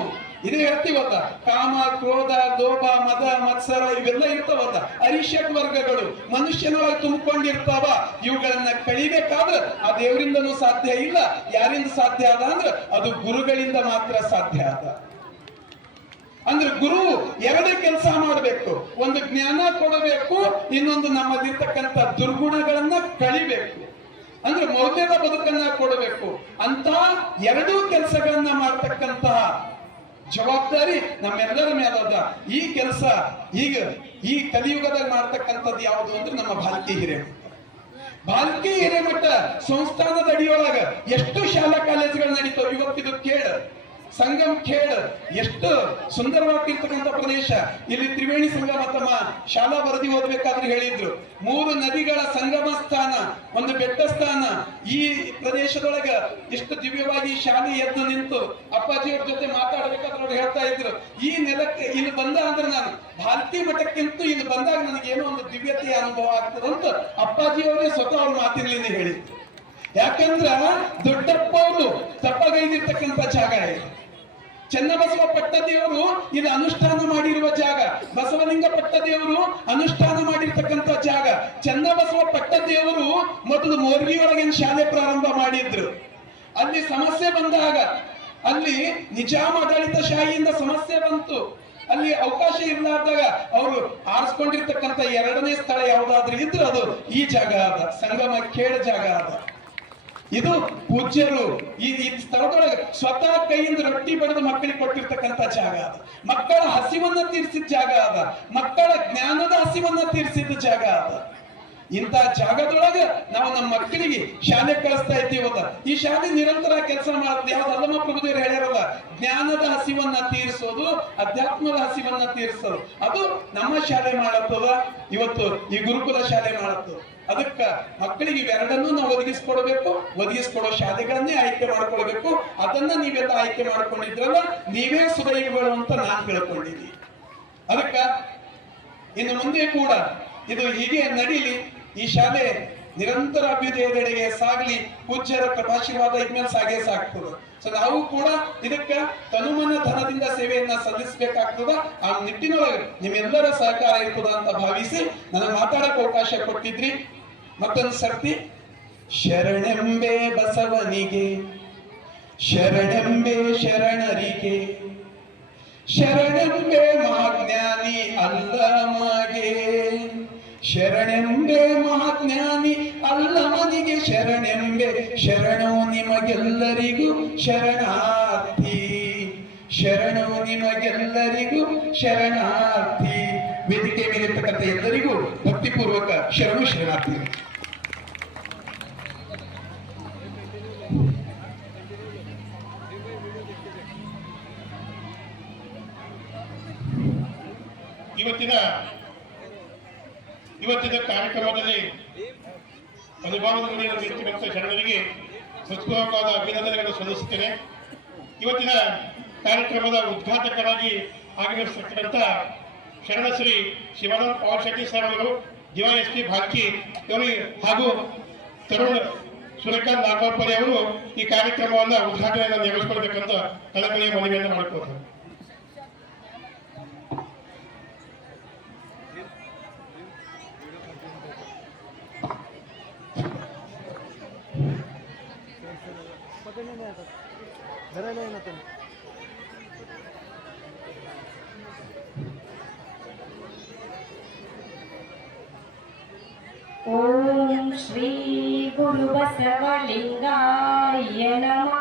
ಇದು ಹೇಳ್ತೀವಲ್ಲ, ಕಾಮ, ಕ್ರೋಧ, ಲೋಭ, ಮದ, ಮತ್ಸರ ಇವೆಲ್ಲ ಇರ್ತಾವಲ್ಲ, ಅರಿಷಟ್ ವರ್ಗಗಳು ಮನುಷ್ಯನೊಳಗೆ ತುಂಬಿಕೊಂಡಿರ್ತಾವ. ಇವುಗಳನ್ನ ಕಳಿಬೇಕಾದ್ರೆ ಆ ದೇವರಿಂದನೂ ಸಾಧ್ಯ ಇಲ್ಲ. ಯಾರಿಂದ ಸಾಧ್ಯ ಅದ ಅಂದ್ರೆ ಅದು ಗುರುಗಳಿಂದ ಮಾತ್ರ ಸಾಧ್ಯ ಅದ. ಅಂದ್ರೆ ಗುರು ಎರಡೇ ಕೆಲಸ ಮಾಡಬೇಕು, ಒಂದು ಜ್ಞಾನ ಕೊಡಬೇಕು, ಇನ್ನೊಂದು ನಮ್ಮಲ್ಲಿರ್ತಕ್ಕಂಥ ದುರ್ಗುಣಗಳನ್ನ ಕಳಿಬೇಕು. ಅಂದ್ರೆ ಮೌಲ್ಯದ ಬದುಕನ್ನ ಕೊಡಬೇಕು. ಅಂತ ಎರಡೂ ಕೆಲಸಗಳನ್ನ ಮಾಡ್ತಕ್ಕಂತಹ ಜವಾಬ್ದಾರಿ ನಮ್ಮೆಲ್ಲರ ಮೇಲದ. ಈ ಕೆಲಸ ಈಗ ಈ ಕಲಿಯುಗದಲ್ಲಿ ಮಾಡ್ತಕ್ಕಂಥದ್ದು ಯಾವುದು ಅಂದ್ರೆ ನಮ್ಮ ಭಾಲ್ಕಿ ಹಿರೇಮಠ. ಭಾಲ್ಕಿ ಹಿರೇಮಠ ಸಂಸ್ಥಾನದ ಅಡಿಯೊಳಗ ಎಷ್ಟು ಶಾಲಾ ಕಾಲೇಜುಗಳು ನಡೀತಾವ. ಇವತ್ತಿದು ಕೇಳ ಸಂಗಮ್ ಖೇಡ್ ಎಷ್ಟು ಸುಂದರವಾಗಿರ್ತಕ್ಕಂಥ ಪ್ರದೇಶ. ಇಲ್ಲಿ ತ್ರಿವೇಣಿ ಸಂಗಮ ತಮ್ಮ ಶಾಲಾ ವರದಿ ಓದಬೇಕಾದ್ರೆ ಹೇಳಿದ್ರು, 3 ನದಿಗಳ ಸಂಗಮ ಸ್ಥಾನ, ಒಂದು ಬೆಟ್ಟ ಸ್ಥಾನ. ಈ ಪ್ರದೇಶದೊಳಗ ಎಷ್ಟು ದಿವ್ಯವಾಗಿ ಶಾಲೆ ಎದ್ದು ನಿಂತು ಅಪ್ಪಾಜಿಯವ್ರ ಜೊತೆ ಮಾತಾಡಬೇಕಾದ್ರೆ ಅವ್ರು ಹೇಳ್ತಾ ಇದ್ರು, ಈ ನೆಲಕ್ಕೆ ಇಲ್ಲಿ ಬಂದ ಅಂದ್ರೆ ನಾನು ಭಾಲ್ಕಿ ಮಠಕ್ಕಿಂತ ಇಲ್ಲಿ ಬಂದಾಗ ನನಗೇನೋ ಒಂದು ದಿವ್ಯತೆಯ ಅನುಭವ ಆಗ್ತದಂತ ಅಪ್ಪಾಜಿಯವರೇ ಸ್ವತಃ ಅವ್ರ ಮಾತಿನಲ್ಲಿ ಹೇಳಿದ್ರು. ಯಾಕಂದ್ರ ದೊಡ್ಡಪ್ಪ ಅವರು ತಪ್ಪಗೈದಿರ್ತಕ್ಕಂಥ ಜಾಗ ಇದೆ. ಚನ್ನಬಸವ ಪಟ್ಟದೇವರು ಇಲ್ಲಿ ಅನುಷ್ಠಾನ ಮಾಡಿರುವ ಜಾಗ, ಬಸವಲಿಂಗ ಪಟ್ಟದೇವರು ಅನುಷ್ಠಾನ ಮಾಡಿರ್ತಕ್ಕಂಥ ಜಾಗ. ಚನ್ನಬಸವ ಪಟ್ಟದೇವರು ಮೊದಲು ಮೋರ್ಗಿಯೊಳಗೆ ಶಾಲೆ ಪ್ರಾರಂಭ ಮಾಡಿದ್ರು. ಅಲ್ಲಿ ಸಮಸ್ಯೆ ಬಂದಾಗ, ಅಲ್ಲಿ ನಿಜಾಮ ಆಡಳಿತ ಶಾಹಿಯಿಂದ ಸಮಸ್ಯೆ ಬಂತು, ಅಲ್ಲಿ ಅವಕಾಶ ಇರ್ಲಾರ್ದಾಗ ಅವರು ಆರಿಸ್ಕೊಂಡಿರ್ತಕ್ಕಂಥ 2ನೇ ಸ್ಥಳ ಯಾವ್ದಾದ್ರು ಇದ್ರೆ ಅದು ಈ ಜಾಗ ಅದ, ಸಂಗಮ ಖೇಡ ಜಾಗ ಅದ. ಇದು ಪೂಜ್ಯರು ಈ ಸ್ಥಳದೊಳಗೆ ಸ್ವತಃ ಕೈಯಿಂದ ರೊಟ್ಟಿ ಬಡಿದು ಮಕ್ಕಳಿಗೆ ಕೊಟ್ಟಿರ್ತಕ್ಕಂಥ ಜಾಗ ಅದ. ಮಕ್ಕಳ ಹಸಿವನ್ನ ತೀರಿಸಿದ ಜಾಗ ಅದ, ಮಕ್ಕಳ ಜ್ಞಾನದ ಹಸಿವನ್ನ ತೀರಿಸಿದ ಜಾಗ ಅದ. ಇಂಥ ಜಾಗದೊಳಗೆ ನಾವು ನಮ್ಮ ಮಕ್ಕಳಿಗೆ ಶಾಲೆ ಕಳಿಸ್ತಾ ಇದ್ದೀವಲ್ಲ, ಈ ಶಾಲೆ ನಿರಂತರ ಕೆಲಸ ಮಾಡುತ್ತೆ. ಯಾವ್ದು ಅಲ್ಲಮ್ಮ ಪ್ರಭುದೇವರು ಹೇಳ್ಯಾರಲ್ಲ, ಜ್ಞಾನದ ಹಸಿವನ್ನ ತೀರಿಸೋದು, ಅಧ್ಯಾತ್ಮದ ಹಸಿವನ್ನ ತೀರಿಸೋದು, ಅದು ನಮ್ಮ ಶಾಲೆ ಮಾಡತ್ತದ. ಇವತ್ತು ಈ ಗುರುಕುಲ ಶಾಲೆ ಮಾಡತ್ತದ. ಅದಕ್ಕ ಮಕ್ಕಳಿಗೆ ಇವೆರಡನ್ನೂ ನಾವು ಒದಗಿಸ್ಕೊಡೋ ಶಾಲೆಗಳನ್ನೇ ಆಯ್ಕೆ ಮಾಡ್ಕೊಳ್ಬೇಕು. ಅದನ್ನ ನೀವೆಲ್ಲ ಆಯ್ಕೆ ಮಾಡ್ಕೊಂಡಿದ್ರಲ್ಲ, ನೀವೇ ಸುದೈವಿಗಳು ಅಂತ ನಾನು ತಿಳ್ಕೊಂಡಿದ್ದೀನಿ. ಅದಕ್ಕ ಇನ್ನು ಮುಂದೆ ಕೂಡ ಇದು ಹೀಗೆ ನಡೀಲಿ, ಈ ಶಾಲೆ ನಿರಂತರ ಅಭ್ಯುದಯದೆಡೆಗೆ ಸಾಗಲಿ. ಪೂಜ್ಯರ ಕೃಪಾಶೀರ್ವಾದ ಇದ್ಮೇಲೆ ಸಾಗೇ ಸಾಗ್ತದೆ. ಸೊ ನಾವು ಕೂಡ ಇದಕ್ಕ ತನುಮನ ಧನದಿಂದ ಸೇವೆಯನ್ನ ಸಲ್ಲಿಸಬೇಕಾಗ್ತದ. ಆ ನಿಟ್ಟಿನೊಳಗೆ ನಿಮ್ಮೆಲ್ಲರ ಸಹಕಾರ ಇರ್ತದ ಅಂತ ಭಾವಿಸಿ ನನಗೆ ಮಾತಾಡಕ್ಕೆ ಅವಕಾಶ ಕೊಟ್ಟಿದ್ರಿ. ಮತ್ತೊಂದು ಸರ್ತಿ ಶರಣೆಂಬೆ ಬಸವನಿಗೆ, ಶರಣೆಂಬೆ ಶರಣರಿಗೆ, ಶರಣೆಂಬೆ ಮಹಾಜ್ಞಾನಿ ಅಲ್ಲಮಗೆ, ಶರಣೆಂಬೆ ಮಹಾಜ್ಞಾನಿ ಅಲ್ಲಮನಿಗೆ ಶರಣೆಂಬೆ, ಶರಣು ನಿಮಗೆಲ್ಲರಿಗೂ ಶರಣಾರ್ಥಿ, ಶರಣು ನಿಮಗೆಲ್ಲರಿಗೂ ಶರಣಾರ್ಥಿ. ವೇದಿಕೆ ಮೇಲಿರ್ತಕ್ಕಂಥ ಎಲ್ಲರಿಗೂ ಭಕ್ತಿಪೂರ್ವಕ ಶರಣು ಶರಣಾರ್ಥಿ. ಇವತ್ತಿನ ಕಾರ್ಯಕ್ರಮದಲ್ಲಿ ಅನುಭವದಲ್ಲಿ ವ್ಯಕ್ತಿಗತ ಶರಣರಿಗೆ ಹೃತ್ಪೂರ್ವಕವಾದ ಅಭಿನಂದನೆಗಳನ್ನು ಸಲ್ಲಿಸುತ್ತೇನೆ. ಇವತ್ತಿನ ಕಾರ್ಯಕ್ರಮದ ಉದ್ಘಾಟಕರಾಗಿ ಆಗಮಿಸಿರ್ತಕ್ಕಂಥ ಶರಣ ಶ್ರೀ ಶಿವಾನಂದ ಪವಾರ್ ಶೆಟ್ಟಿ ಸರ್ ಅವರು, DYSP ಭಾಲ್ಕಿ ಇವರು ಹಾಗೂ ತರುಣ್ ಸೂರ್ಯಕಾಂತ್ ನಾಗವಲ್ಪರಿ ಅವರು ಈ ಕಾರ್ಯಕ್ರಮವನ್ನು ಉದ್ಘಾಟನೆಯನ್ನು ನೆರವೇರಿಸಿಕೊಳ್ಬೇಕಂತ ಕಳಕಳಿಯ ಮನವಿಯನ್ನು ಮಾಡಿಕೊಡ್ತಾರೆ. ಓಂ ಶ್ರೀ ಗುರು ಬಸವಲಿಂಗಾಯ ನಮಃ.